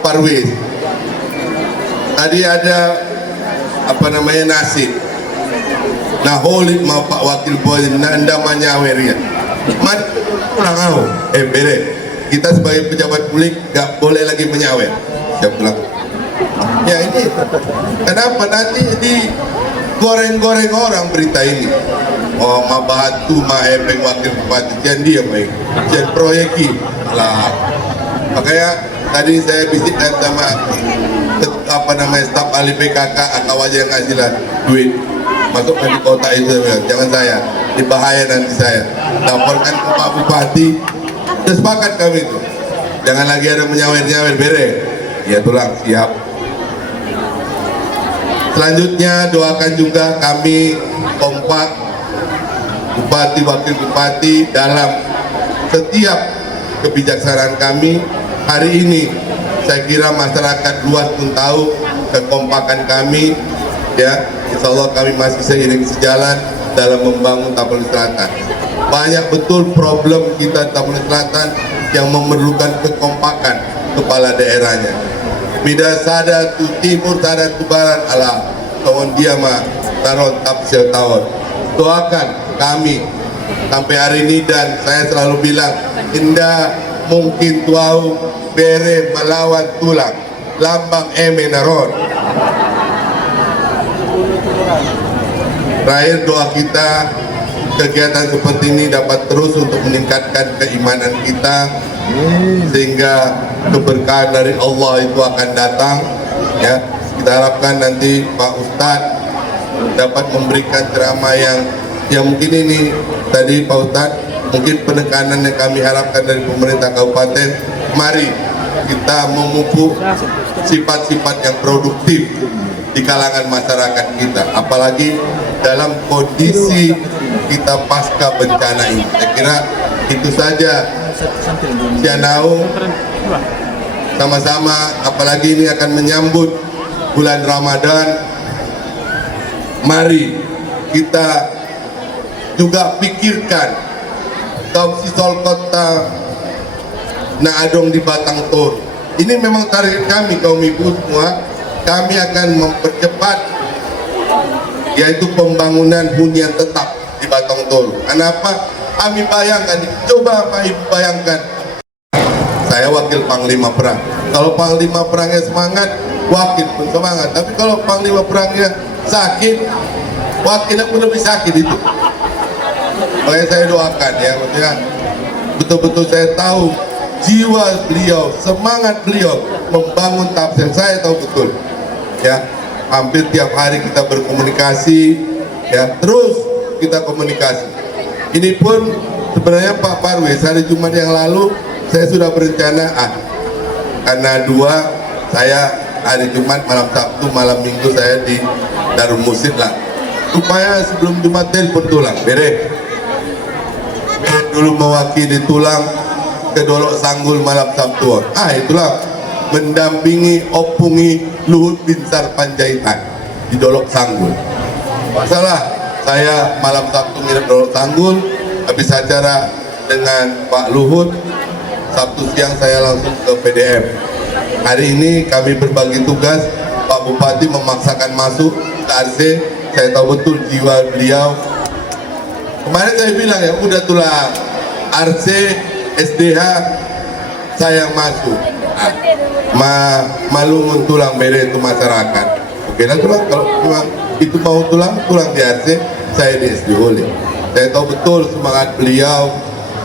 Parwis. Tadi ada apa namanya nasib. Nah holit mau Pak Wakil Bupati nanda manyawer ya. Mat pulang au. Bere. Kita sebagai pejabat publik nggak boleh lagi menyawer. Saya bilang. Ya ini kenapa nanti digoreng-goreng orang berita ini. Oh ma batu ma epeng wakil bupati jangan dia baik jangan proyeki lah. Makanya tadi saya bisikkan sama apa namanya staf ahli PKK atau aja yang ngasih duit masuk ke kota itu, jangan saya, ini bahaya nanti saya laporkan ke Pak Bupati. Sudah sepakat kami itu, jangan lagi ada menyawer-nyawer. Bere ya tulang siap. Selanjutnya doakan juga kami kompak Bupati, Wakil Bupati dalam setiap kebijaksanaan kami. Hari ini saya kira masyarakat luas pun tahu kekompakan kami ya. Insya Allah kami masih seiring sejalan dalam membangun Tapanuli Selatan. Banyak betul problem kita di Tapanuli Selatan yang memerlukan kekompakan kepala daerahnya. Bida sada tu timur, sada tu barat, ala tahun dia mah taron Tapsir tahun. Doakan kami sampai hari ini, dan saya selalu bilang indah mungkin tuau bere melawan tulang lambang emenaron. Terakhir doa kita kegiatan seperti ini dapat terus untuk meningkatkan keimanan kita sehingga keberkahan dari Allah itu akan datang ya. Kita harapkan nanti Pak Ustadz dapat memberikan ceramah yang Ya mungkin ini tadi Pak Ustadz, mungkin penekanan yang kami harapkan dari pemerintah kabupaten, mari kita memupuk sifat-sifat yang produktif di kalangan masyarakat kita, apalagi dalam kondisi kita pasca bencana ini. Saya kira itu saja Sianau, sama-sama, apalagi ini akan menyambut bulan Ramadan. Mari kita juga pikirkan kaum sisol kota Naadong di Batang Toru. Ini memang target kami kaum ibu semua. Kami akan mempercepat yaitu pembangunan hunian tetap di Batang Toru. Kenapa? Kami bayangkan, coba Pak Ibu bayangkan, saya wakil Panglima Perang. Kalau Panglima Perangnya semangat, wakil pun semangat. Tapi kalau Panglima Perangnya sakit, wakilnya pun lebih sakit itu. Makanya saya doakan ya, maksudnya betul-betul saya tahu jiwa beliau, semangat beliau membangun Tapsel. Saya tahu betul ya, hampir tiap hari kita berkomunikasi ya, terus kita komunikasi. Ini pun sebenarnya Pak Parwes hari Jumat yang lalu saya sudah berencana karena saya hari Jumat, malam Sabtu, malam Minggu saya di Darul Musid lah, supaya sebelum Jumat telepon tulang bere dulu mewakili tulang ke Dolok Sanggul malam Sabtu. Itulah mendampingi opungi Luhut Binsar Panjaitan di Dolok Sanggul. Masalah saya malam Sabtu nginep Dolok Sanggul, habis acara dengan Pak Luhut, Sabtu siang saya langsung ke PDM. Hari ini kami berbagi tugas, Pak Bupati memaksakan masuk ke RC. Saya tahu betul jiwa beliau. Kemarin saya bilang ya, udah tulang RC, SDH saya masuk. Malu tulang bere itu masyarakat. Oke lah tulang, kalau memang itu mau tulang di RC, saya di SD oleh. Saya tahu betul semangat beliau.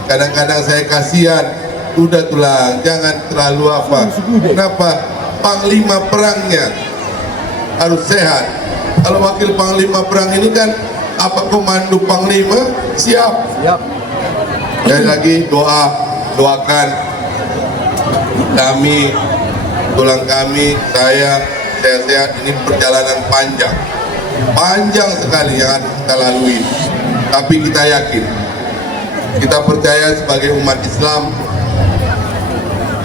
Kadang-kadang saya kasihan, udah tulang, jangan terlalu apa. Kenapa? Panglima perangnya harus sehat. Kalau wakil Panglima perang ini kan apa komando Panglima siap. Dan lagi doakan kami, tulang kami, saya sehat-sehat. Ini perjalanan panjang sekali yang harus kita lalui. Tapi kita yakin, kita percaya sebagai umat Islam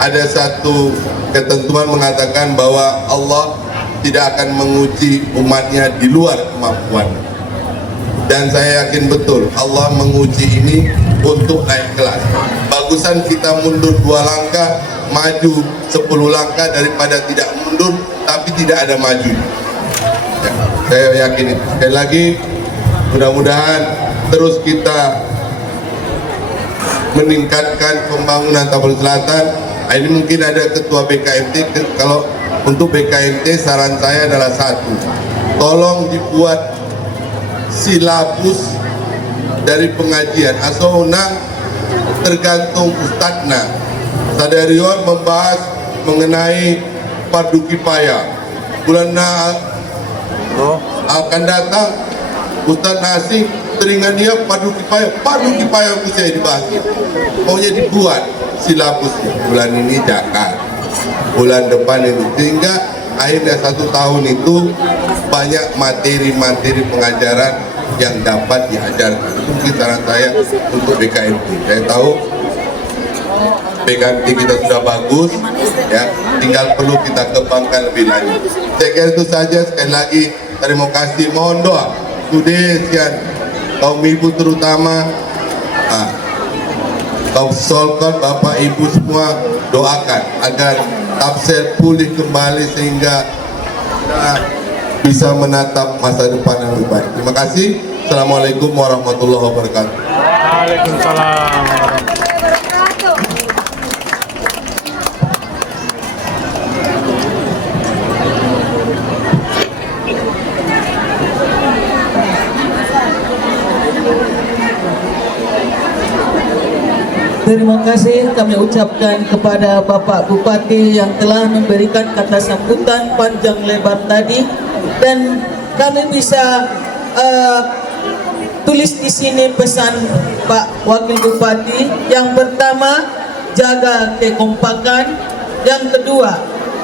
ada satu ketentuan mengatakan bahwa Allah tidak akan menguji umatnya di luar kemampuan. Dan saya yakin betul Allah menguji ini untuk naik kelas. Bagusan kita mundur 2 langkah, maju 10 langkah daripada tidak mundur tapi tidak ada maju ya, saya yakin itu. Sekali lagi mudah-mudahan terus kita meningkatkan pembangunan Tapal Selatan. Ini mungkin ada ketua BKMT. Kalau untuk BKMT saran saya adalah satu, tolong dibuat silabus dari pengajian asonang tergantung ustadzna. Sadarion membahas mengenai fardu kifayah. Bulan akan datang Ustadz Nasib teringat dia fardu kifayah bisa dibahas. Maunya dibuat silabusnya. Bulan ini Jakar, bulan depan itu, sehingga akhirnya 1 tahun itu banyak materi-materi pengajaran yang dapat diajarkan. Itu mungkin saran saya untuk BKMT. Saya tahu BKMT kita sudah bagus ya, tinggal perlu kita kembangkan lebih lanjut. Saya kira itu saja. Sekali lagi terima kasih, mohon doa sekian kaum ibu terutama, kaum solkot, bapak ibu semua, doakan agar Tapsel pulih kembali sehingga kita bisa menatap masa depan yang lebih baik. Terima kasih. Assalamualaikum warahmatullahi wabarakatuh. Waalaikumsalam. Terima kasih kami ucapkan kepada Bapak Bupati yang telah memberikan kata sambutan panjang lebar tadi, dan kami bisa Ditulis di sini pesan Pak Wakil Bupati. Yang pertama, jaga kekompakan. Yang kedua,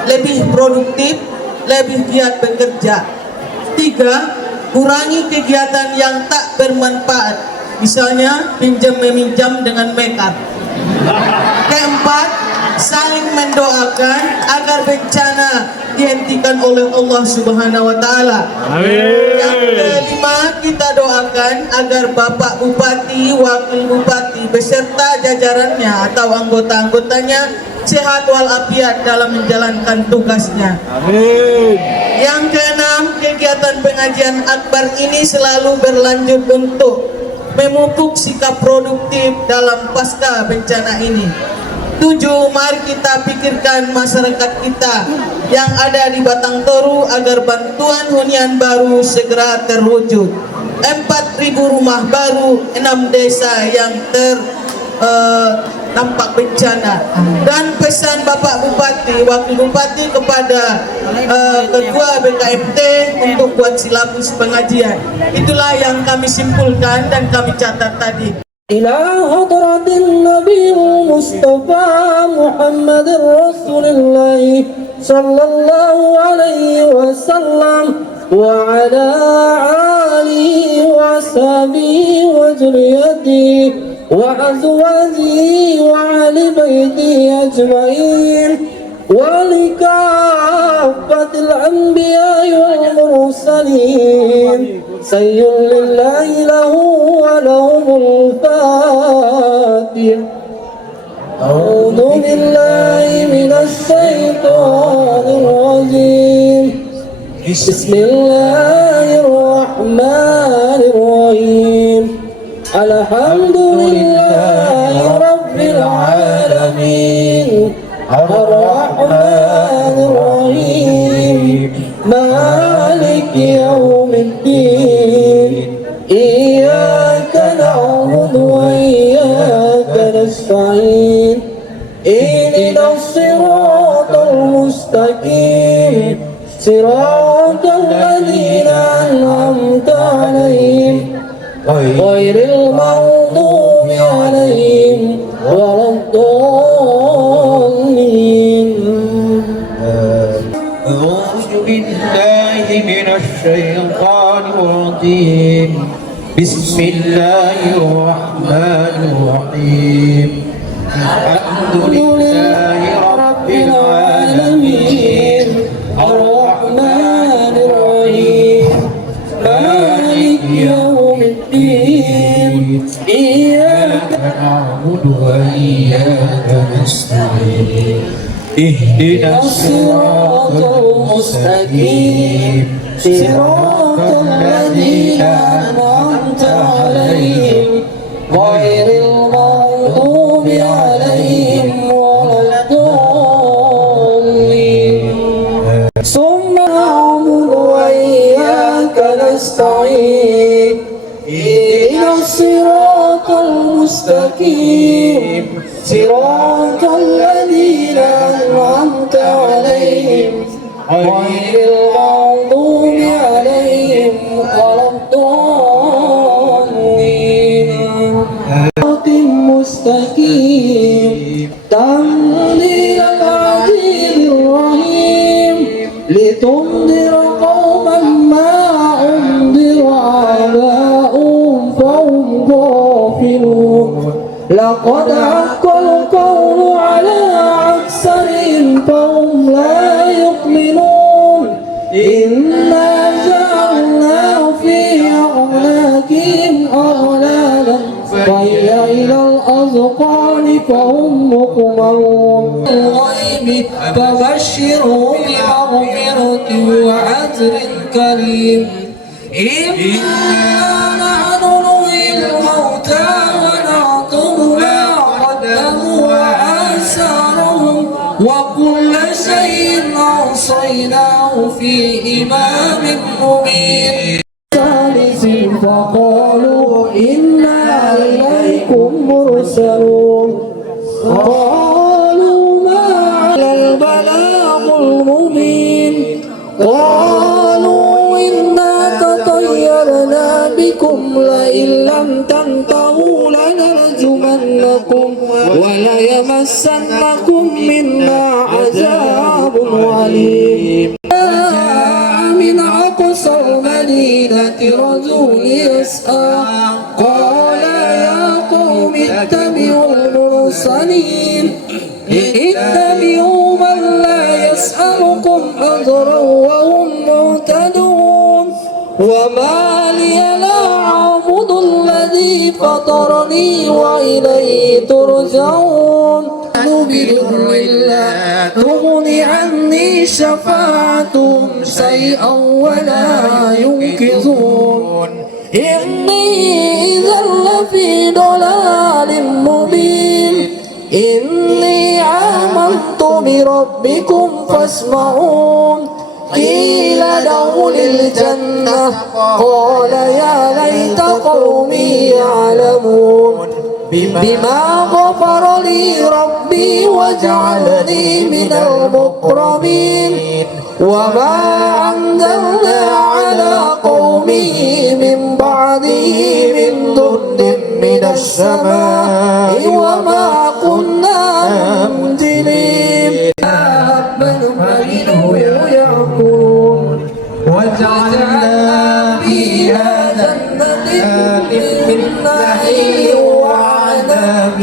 lebih produktif, lebih giat bekerja. 3, kurangi kegiatan yang tak bermanfaat, misalnya pinjam meminjam dengan makeup. Keempat, saling mendoakan agar bencana dihentikan oleh Allah Subhanahu wa taala. Yang kelima, kita doakan agar Bapak Bupati, Wakil Bupati beserta jajarannya atau anggota-anggotanya sehat walafiat dalam menjalankan tugasnya. Yang keenam, kegiatan pengajian akbar ini selalu berlanjut untuk memupuk sikap produktif dalam pasca bencana ini. 7, mari kita pikirkan masyarakat kita yang ada di Batang Toru agar bantuan hunian baru segera terwujud. 4.000 rumah baru, 6 desa yang terdampak bencana. Dan pesan Bapak Bupati, Wakil Bupati kepada Ketua BKMT untuk buat silabus pengajian. Itulah yang kami simpulkan dan kami catat tadi. إلى حضرة النبي المصطفى محمد رسول الله صلى الله عليه وسلم وعلى آله وصحبه وذريته وأزواجه وآل بيته أجمعين ولكافة الأنبياء والمرسلين سيد لله له ولهم الفاتح. أعوذ بالله من الشيطان الرجيم. بسم الله الرحمن الرحيم. الحمد لله رب العالمين الرحمن الرحيم مالك يوم الدين إياك نعبد وإياك نستعين اهدنا الصراط المستقيم صراط الذين أنعمت عليهم غير المغضوب عليهم ولا الضالين. أعوذ بالله من الشيطان الرجيم. بسم الله الرحمن الرحيم. الحمد لله رب العالمين الرحمن الرحيم مالك يوم الدين إياك نعبد وإياك نستعين اهدنا الصراط المستقيم صراط الذين أنعمت عليهم غير المغضوب عليهم ولا الضالين. ثم نعبد وإياك نستعين اهدنا الصراط المستقيم صراط الذين أنعمت عليهم غير المغضوب عليهم ولا الضالين. صراط مستقيم تنزيل العزيز الرحيم لتنذر قوما ما أنذر آباؤهم فهم غافلون. لقد حق القول على أكثرهم فهم لا يؤمنون. إنا جعلنا في أعناقهم أغلالا فهي إلى الأذقان فهم مقمحون. الغيب فبشرهم بمغفرة وأجر كريم. إنا نحن نحيي الموتى ونكتب ما قدموا وآثارهم وكل شيء أحصيناه في إمام مبين. ثالث فقالوا إنا إليكم مرسلون. قالوا ما على البلاغ المبين. قالوا إنا تطيرنا بكم لئن يمسنكم منا عذاب أليم. من أقصى المدينة رجل يسعى قال يا قوم اتبعوا المرسلين اتبعوا من لا يسألكم أجرا وهم مهتدون. وما لي لا أعبد الذي فطرني وإليه ترجعون. بضر لا تغني عني شفاعتهم شيئا ولا ينقذون. إني إذا لفي ضلال مبين. إني آمنت بربكم فاسمعون. قيل ادخل الجنة قال يا ليت قومي يعلمون بما غفر لي ربي وجعلني من المكرمين. وما أنزلنا على قومه من بعده من جند من السماء وما كنا منزلين. منه يأكلون وجعلنا فيها جنة من نخيل وعنب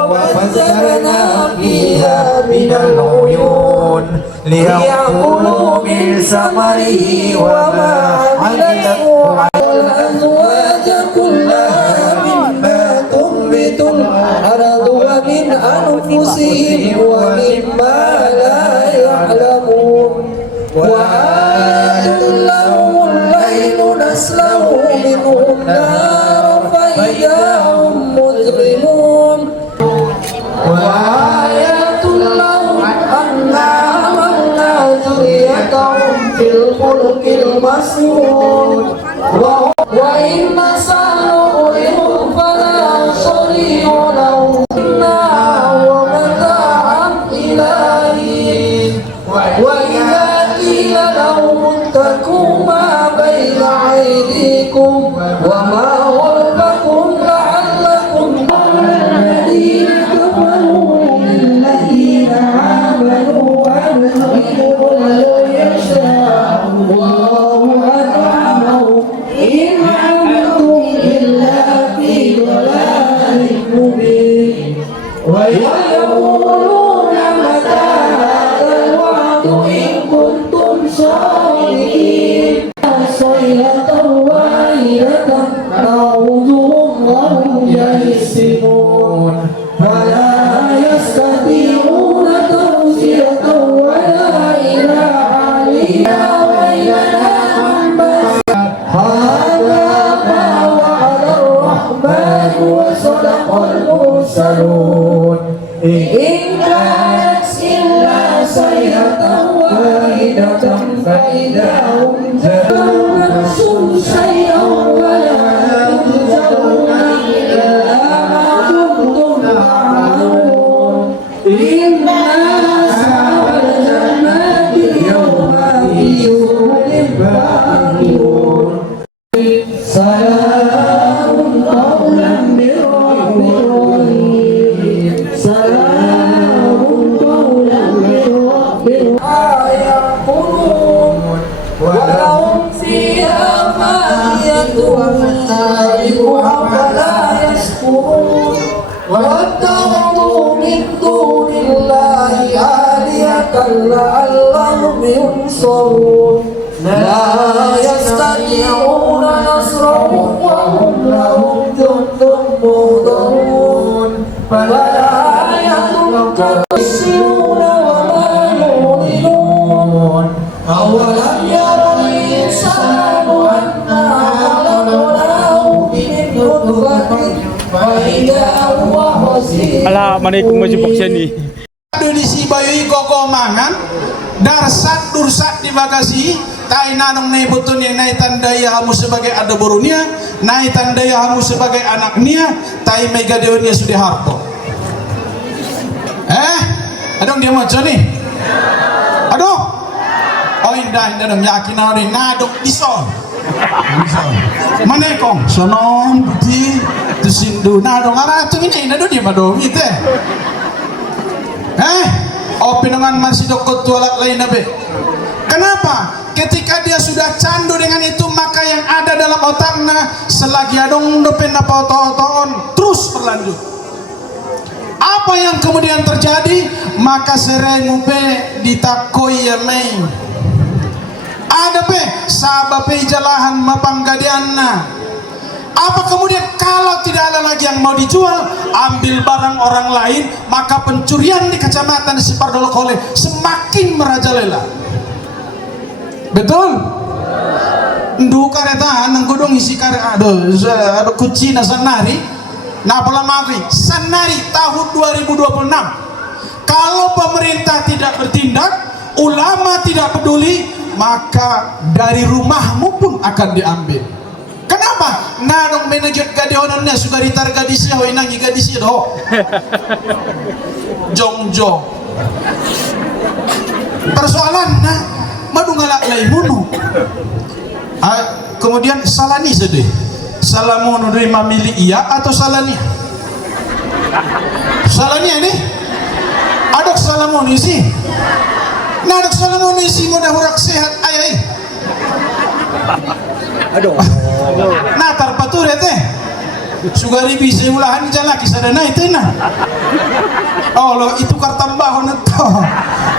وفجرنا فيها من العيون ليأكلوا من ثمره وما عمله الأزواج كلها مما تنبت الأرض ومن أنفسهم ومما لا يعلمون. وآية لهم الليل نسلخ منه النار فإذا هم مجرمون. وآية لهم أنا حملنا ذريتهم في الفلك المسحور. وإن سنغرقهم فلا صريع لهم ومتاعا إلى حين. وإذا قيل لهم اتقوا ما بين أيديكم وما خلفكم لعلكم الذين كفروا بالذين آمنوا أنهم لو يشاء الله أطعمهم إن عملتم إلا في ضلال مبين. ويقولون متى هذا الوعد إن كنتم صادقين. صيحة واحدة نعوذهم وهم يئسون فلا يستطيعون توصية ولا إلى أهلها وإلى هذا ما وعد الرحمن وصدق المرسلون. إن كانت إلا صيحة واحدة فإذا هم جميعون شيئا ولا يجزون إلا ما كنتم تعملون. إنا أصحاب الجنة اليوم في شغل فاكهون. سلام قولا من رب رحيم. سلام قولا من رب يأكلون ولهم فيها فاكهة ومشاربها فلا يشكرون. واتخذوا من دون الله آلهة لعلهم ينصرون. لا يستطيعون نصرهم وهم لهم جند مهضرون. فلا يحزنك السرون وما يعلنون. أولم ير الإنسان أنا خلقناه من نطفة فإذا هو خصيم. Alah, mana ikut maju boxen ni? Di si bayi koko mangan darsat dursat di bagasi tai nanong nai butun yang nai tandaya kamu sebagai ada borunia nai tandaya kamu sebagai anaknya tai mega deonia sudah harto adong dia macam ni aduh oh indah dong yakin hari nadok dison mana kong sonon budi tersindu nadong arah tu ini nadok dia mado itu Opinangan masih dokot tualat lain nabe. Kenapa? Ketika dia sudah candu dengan itu, maka yang ada dalam otaknya selagi adong depen apa oto-otoon terus berlanjut. Apa yang kemudian terjadi? Maka sereng pe ditakoi ya mei. Ada pe sababe jalahan mapanggadianna. Apa kemudian kalau tidak ada lagi yang mau dijual, ambil barang orang lain, maka pencurian di kecamatan Sipardolokole semakin merajalela. Betul? Ndu kareta nang godong isi kareta ada kucina sanari. Nah pelamagri sanari tahun 2026. Kalau pemerintah tidak bertindak, ulama tidak peduli, maka dari rumahmu pun akan diambil. Kenapa? Nadong menegak gadihonannya suka ditar gadisnya ho inangi gadisnya do. Jongjong. Persoalan nah madu ngalak laimunu. Kemudian salani sedih. Salamun dari mamili iya atau salani? Salani ini? Adok salamun isi. Nah adok salamun isi mudah hurak sehat ayai. Aduh. Nah tarpature teh sugari bisa ulahan jalan kisah dana itu nah. Oh lo itu kartambahon itu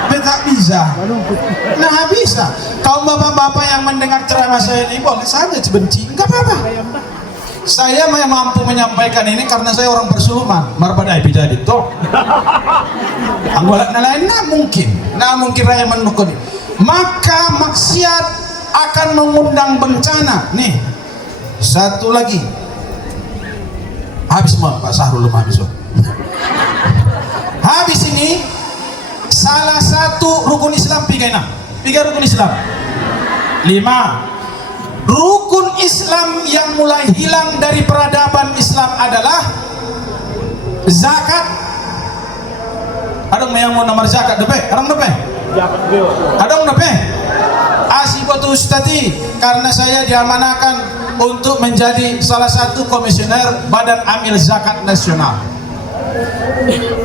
beta bisa. Nah bisa. Kaum bapak-bapak yang mendengar ceramah saya ini boleh saja benci, enggak apa-apa. Saya mampu menyampaikan ini karena saya orang bersuluman. Marbadai bijadi toh. Anggolat lain nah mungkin raya menukuni. Maka maksiat akan mengundang bencana. Nih satu lagi habis semua Pak Sahrul habis. Habis ini salah satu rukun Islam 3 rukun Islam 5 rukun Islam yang mulai hilang dari peradaban Islam adalah zakat. Ada yang mau nomor zakat depe? Ada depe? Asibatu Ustati, karena saya diamanakan untuk menjadi salah satu komisioner Badan Amil Zakat Nasional.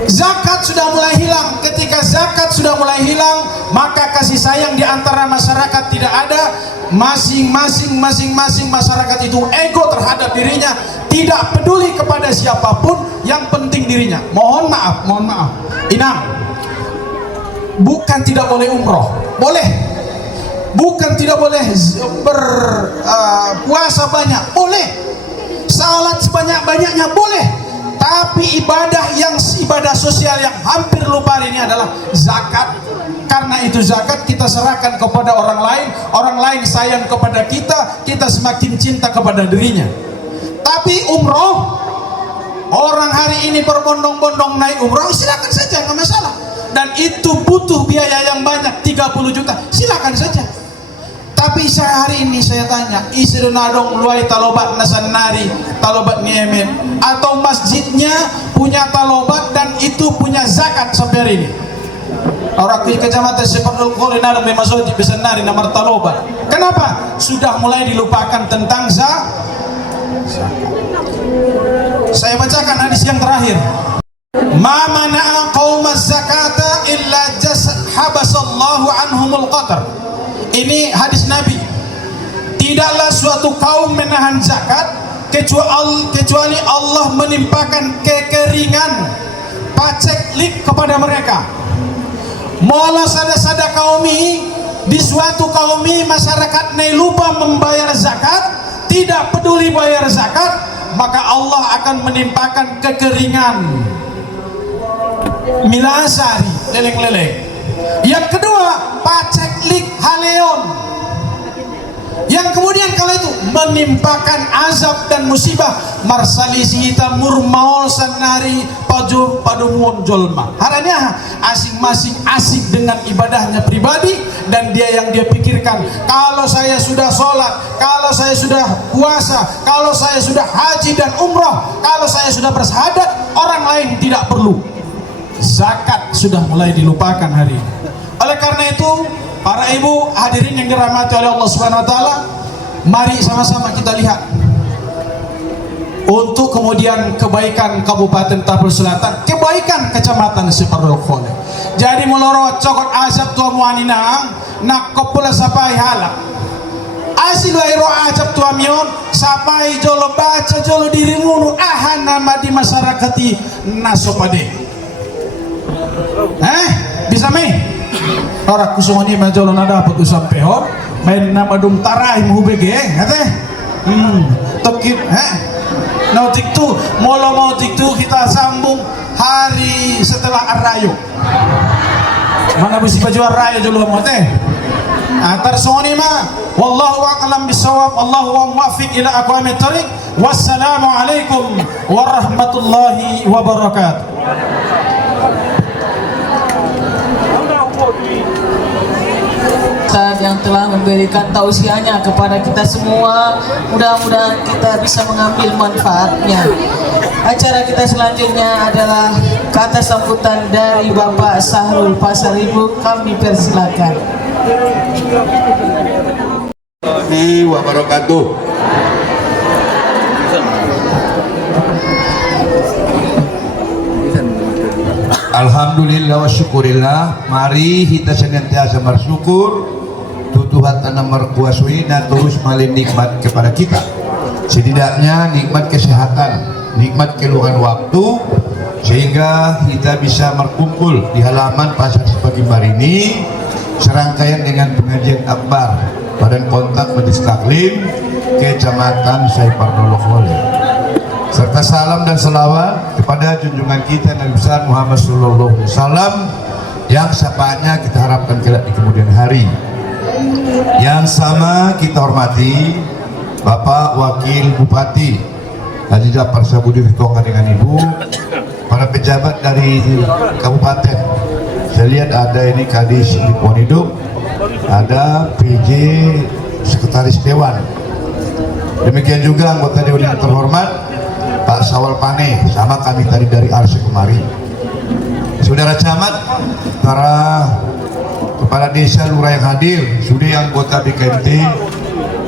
Zakat sudah mulai hilang. Ketika zakat sudah mulai hilang, maka kasih sayang di antara masyarakat tidak ada. Masing-masing masyarakat itu ego terhadap dirinya, tidak peduli kepada siapapun, yang penting dirinya. Mohon maaf. Inang, bukan tidak boleh umroh, boleh. Bukan tidak boleh berpuasa banyak, boleh. Salat sebanyak-banyaknya boleh. Tapi ibadah sosial yang hampir lupa ini adalah zakat. Karena itu zakat kita serahkan kepada orang lain sayang kepada kita semakin cinta kepada dirinya. Tapi umroh, orang hari ini berbondong-bondong naik umroh, silakan saja, nggak masalah. Dan itu butuh biaya yang banyak, 30 juta, silakan saja. Tapi hari ini saya tanya, isi nadong luai talobat nasanari, talobat niemen, atau masjidnya punya talobat dan itu punya zakat sampai hari ini. Orang di kecamatan Sipardolokole nadong masjid bisa nari nomor talobat. Kenapa? Sudah mulai dilupakan tentang zakat. Saya bacakan hadis yang terakhir. Ma mana'a qaumaz zakata illa habasallahu anhumul qatar. Ini hadis Nabi. Tidaklah suatu kaum menahan zakat kecuali Allah menimpakan kekeringan paceklik kepada mereka. Mula sada kaumi di suatu kaumi masyarakat lupa membayar zakat, tidak peduli bayar zakat, maka Allah akan menimpakan kekeringan. Mila asari, leleng-leleng. Yang kedua, paceklik haleon. Yang kemudian kalau itu menimpakan azab dan musibah marsalisi tamur maul sanari pajur padumuon jolma. Haranya asing-masing asik dengan ibadahnya pribadi, dan dia pikirkan, kalau saya sudah sholat, kalau saya sudah puasa, kalau saya sudah haji dan umrah, kalau saya sudah bersyahadat, orang lain tidak perlu. Zakat sudah mulai dilupakan hari ini. Oleh karena itu, para ibu hadirin yang dirahmati oleh Allah Subhanahu wa taala, mari sama-sama kita lihat untuk kemudian kebaikan Kabupaten Tapal Selatan, kebaikan Kecamatan Separul Khole. Jadi melorot cokot asap tua muanina nak kopula sapai halak asil wairo acap tua mion sapai jolo baca jolo dirimu ahan nama di masyarakati nasopade. Bisa me orang kusumani majolo nada apa tu sampai hor main nama dum tarai muhbege kata tokit mau tiktu mau tiktu kita sambung hari setelah Arayo. Mana bisi baju Arayo dulu mau teh. Antar soni mah wallahu a'lam bisawab, Allahu muwaffiq ila aqwamit thariq. Wassalamu alaikum warahmatullahi wabarakatuh. Ustaz yang telah memberikan tausiahnya kepada kita semua, mudah-mudahan kita bisa mengambil manfaatnya. Acara kita selanjutnya adalah kata sambutan dari Bapak Sahrul Pasaribu, kami persilakan. Wabarakatuh. Alhamdulillah wa syukurillah. Mari kita senantiasa bersyukur Tuhan tanah merkuasui dan terus malin nikmat kepada kita. Setidaknya nikmat kesehatan, nikmat keluhan waktu, sehingga kita bisa berkumpul di halaman Pasar Sepakimbar ini serangkaian dengan pengajian akbar Badan Kontak Majelis Taklim Kecamatan Separul Khole, serta salam dan selawat kepada junjungan kita Nabi besar Muhammad sallallahu alaihi wasallam yang syafaatnya kita harapkan kelak di kemudian hari. Yang sama kita hormati Bapak Wakil Bupati Haji Jafar Sabudi Tonga dengan Ibu, para pejabat dari kabupaten. Saya lihat ada ini Kadis Lingkungan Hidup, ada PJ Sekretaris Dewan, demikian juga anggota Dewan yang terhormat Pak Sawal Pane, sama kami tadi dari Arse kemari. Saudara camat, para kepala desa lurah yang hadir, sudah anggota BKMT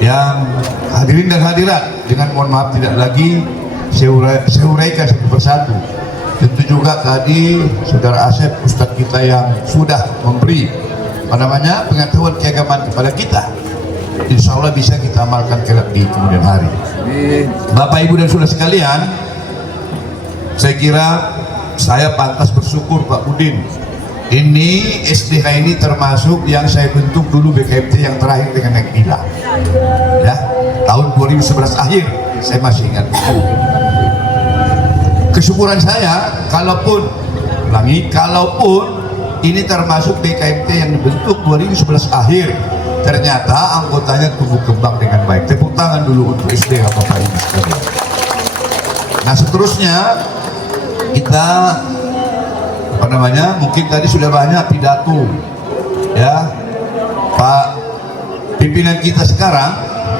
yang hadirin dan hadirat, dengan mohon maaf tidak lagi saya uraikan satu persatu. Tentu juga tadi saudara Asep, Ustadz kita yang sudah memberi pengetahuan keagamaan kepada kita, insya Allah bisa kita amalkan kelak di kemudian hari. Bapak Ibu dan saudara sekalian, saya kira saya pantas bersyukur Pak Budin. Ini SDH ini termasuk yang saya bentuk dulu BKMT yang terakhir dengan Nek Bila, ya, tahun 2011 akhir, saya masih ingat. Kesyukuran saya, kalaupun ini termasuk BKMT yang dibentuk 2011 akhir, ternyata anggotanya tumbuh kembang dengan baik. Tepuk tangan dulu untuk SDH Bapak Ibu sekalian. Nah seterusnya kita mungkin tadi sudah banyak pidato, ya, Pak pimpinan kita sekarang,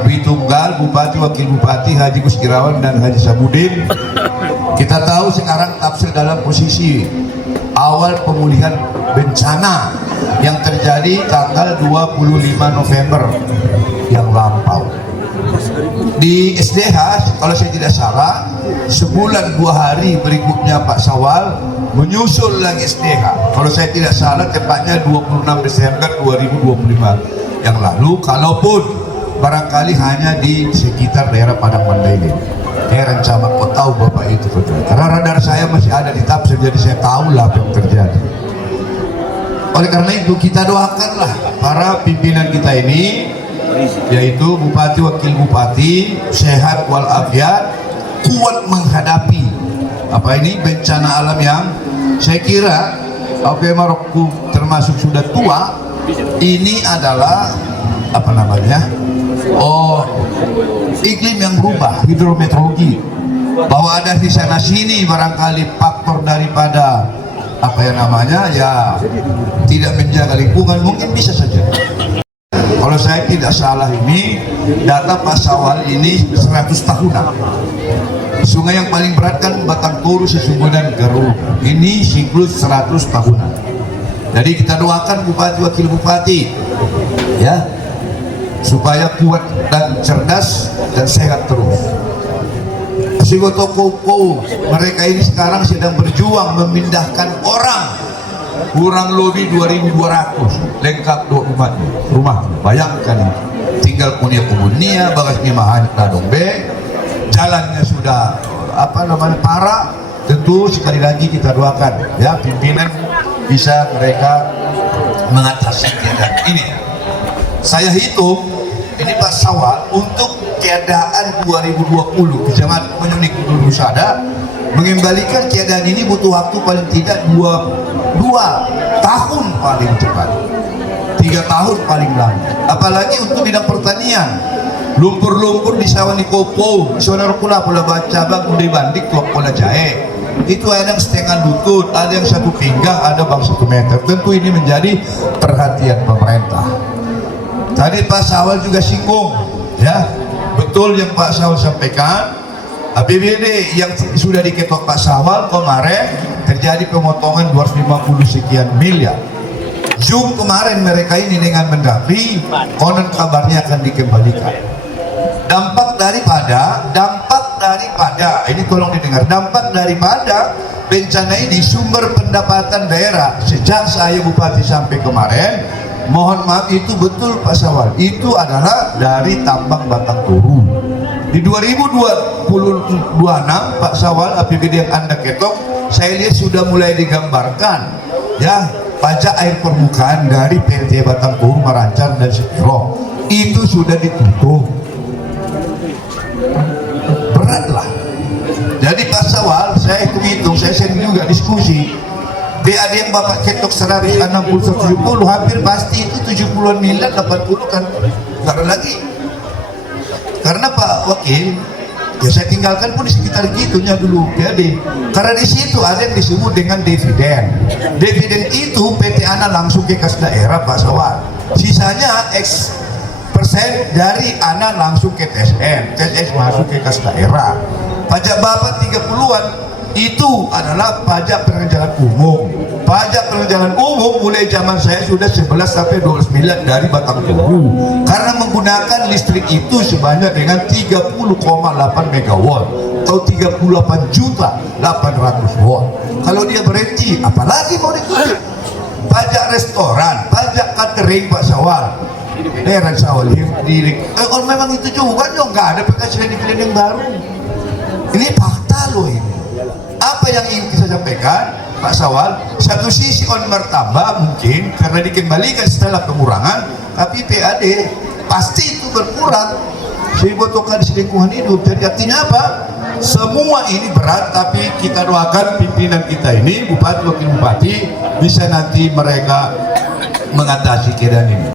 Dwi Tunggal, Bupati, Wakil Bupati, Haji Gus Irawan dan Haji Sabudin. Kita tahu sekarang tafsir dalam posisi awal pemulihan bencana yang terjadi tanggal 25 November yang lampau. Di SDH, kalau saya tidak salah, sebulan 2 hari berikutnya Pak Sawal menyusul lagi SDH. Kalau saya tidak salah, tepatnya 26 Desember 2025 yang lalu, kalaupun barangkali hanya di sekitar daerah Padang Mandailing. Heran camat, kok tahu Bapak itu? Karena radar saya masih ada di tafsir, jadi saya tahu lah apa yang terjadi. Oleh karena itu kita doakanlah para pimpinan kita ini, yaitu Bupati, Wakil Bupati, sehat walafiat, kuat menghadapi bencana alam yang saya kira Maroko termasuk sudah tua. Ini adalah iklim yang berubah, hidrometeorologi, bahwa ada di sana sini barangkali faktor daripada tidak menjaga lingkungan, mungkin bisa saja. Kalau saya tidak salah ini data Pak Sawal ini 100 tahunan. Sungai yang paling berat kan Batang Toru, Sesungguh dan Garut. Ini siklus 100 tahunan. Jadi kita doakan Bupati, Wakil Bupati, ya, supaya kuat dan cerdas dan sehat terus. Musibah toko mereka ini sekarang sedang berjuang memindahkan orang kurang lebih 2.200 lengkap rumah. Bayangkan tinggal punya kebunnya bagasnya mahan ladong be, jalannya sudah parah. Tentu sekali lagi kita doakan ya pimpinan bisa mereka mengatasi keadaan ini. Saya hitung ini Pak Sawal untuk keadaan 2020 Kecamatan Menyunik dulu sada mengembalikan keadaan ini butuh waktu paling tidak 2 tahun paling cepat, 3 tahun paling lama. Apalagi untuk bidang pertanian, lumpur-lumpur di sawah di Kopo, saudara kula pola baca bang udah bandik tuak pola jahe. Itu ada yang setengah lutut, ada yang 1 pinggang, ada bang 1 meter. Tentu ini menjadi perhatian pemerintah. Tadi Pak Sawal juga singgung, ya betul yang Pak Sawal sampaikan. APBD yang sudah diketok Pak Sawal kemarin terjadi pemotongan 250 sekian miliar. Zoom kemarin mereka ini dengan Mendagri, konon kabarnya akan dikembalikan. Dampak daripada ini tolong didengar, dampak daripada bencana ini sumber pendapatan daerah sejak saya bupati sampai kemarin, mohon maaf itu betul Pak Sawal, itu adalah dari tambang batang toru. Di 2026 Pak Sawal APBD yang Anda ketok, saya lihat sudah mulai digambarkan ya pajak air permukaan dari PLT Batang Toru, Marancar dan Sepiro itu sudah ditutup. Beratlah. Jadi Pak Sawal saya hitung, saya sendiri juga diskusi. PAD yang Bapak ketok 160-70 hampir pasti itu 70-an miliar, 80 kan nggak ada lagi. Karena Pak Wakil, ya saya tinggalkan pun di sekitar gitunya dulu PAD. Karena di situ ada yang disebut dengan dividen. Dividen itu PT ANA langsung ke kas daerah Pak Sawal. Sisanya X persen dari ANA langsung ke TSN, TSN masuk ke kas daerah. Pajak Bapak 30-an itu adalah pajak perencanaan umum. Pajak perencanaan umum mulai zaman saya sudah 11 sampai 12 miliar dari Batang Toru. Karena menggunakan listrik itu sebanyak dengan 30,8 megawatt atau 38 juta 800 watt. Kalau dia berhenti, apalagi mau ditutup? Pajak restoran, pajak catering Pak Sawal. Heran Sawal kalau memang itu juga dong, nggak ada penghasilan di yang baru. Ini fakta loh ini. Apa yang ingin saya sampaikan Pak Sawal, satu sisi on bertambah mungkin karena dikembalikan setelah pengurangan, tapi PAD pasti itu berkurang sebotolkan selingkuhan hidup. Jadi artinya apa? Semua ini berat, tapi kita doakan pimpinan kita ini, bupati, wakil bupati, bisa nanti mereka mengatasi keadaan ini.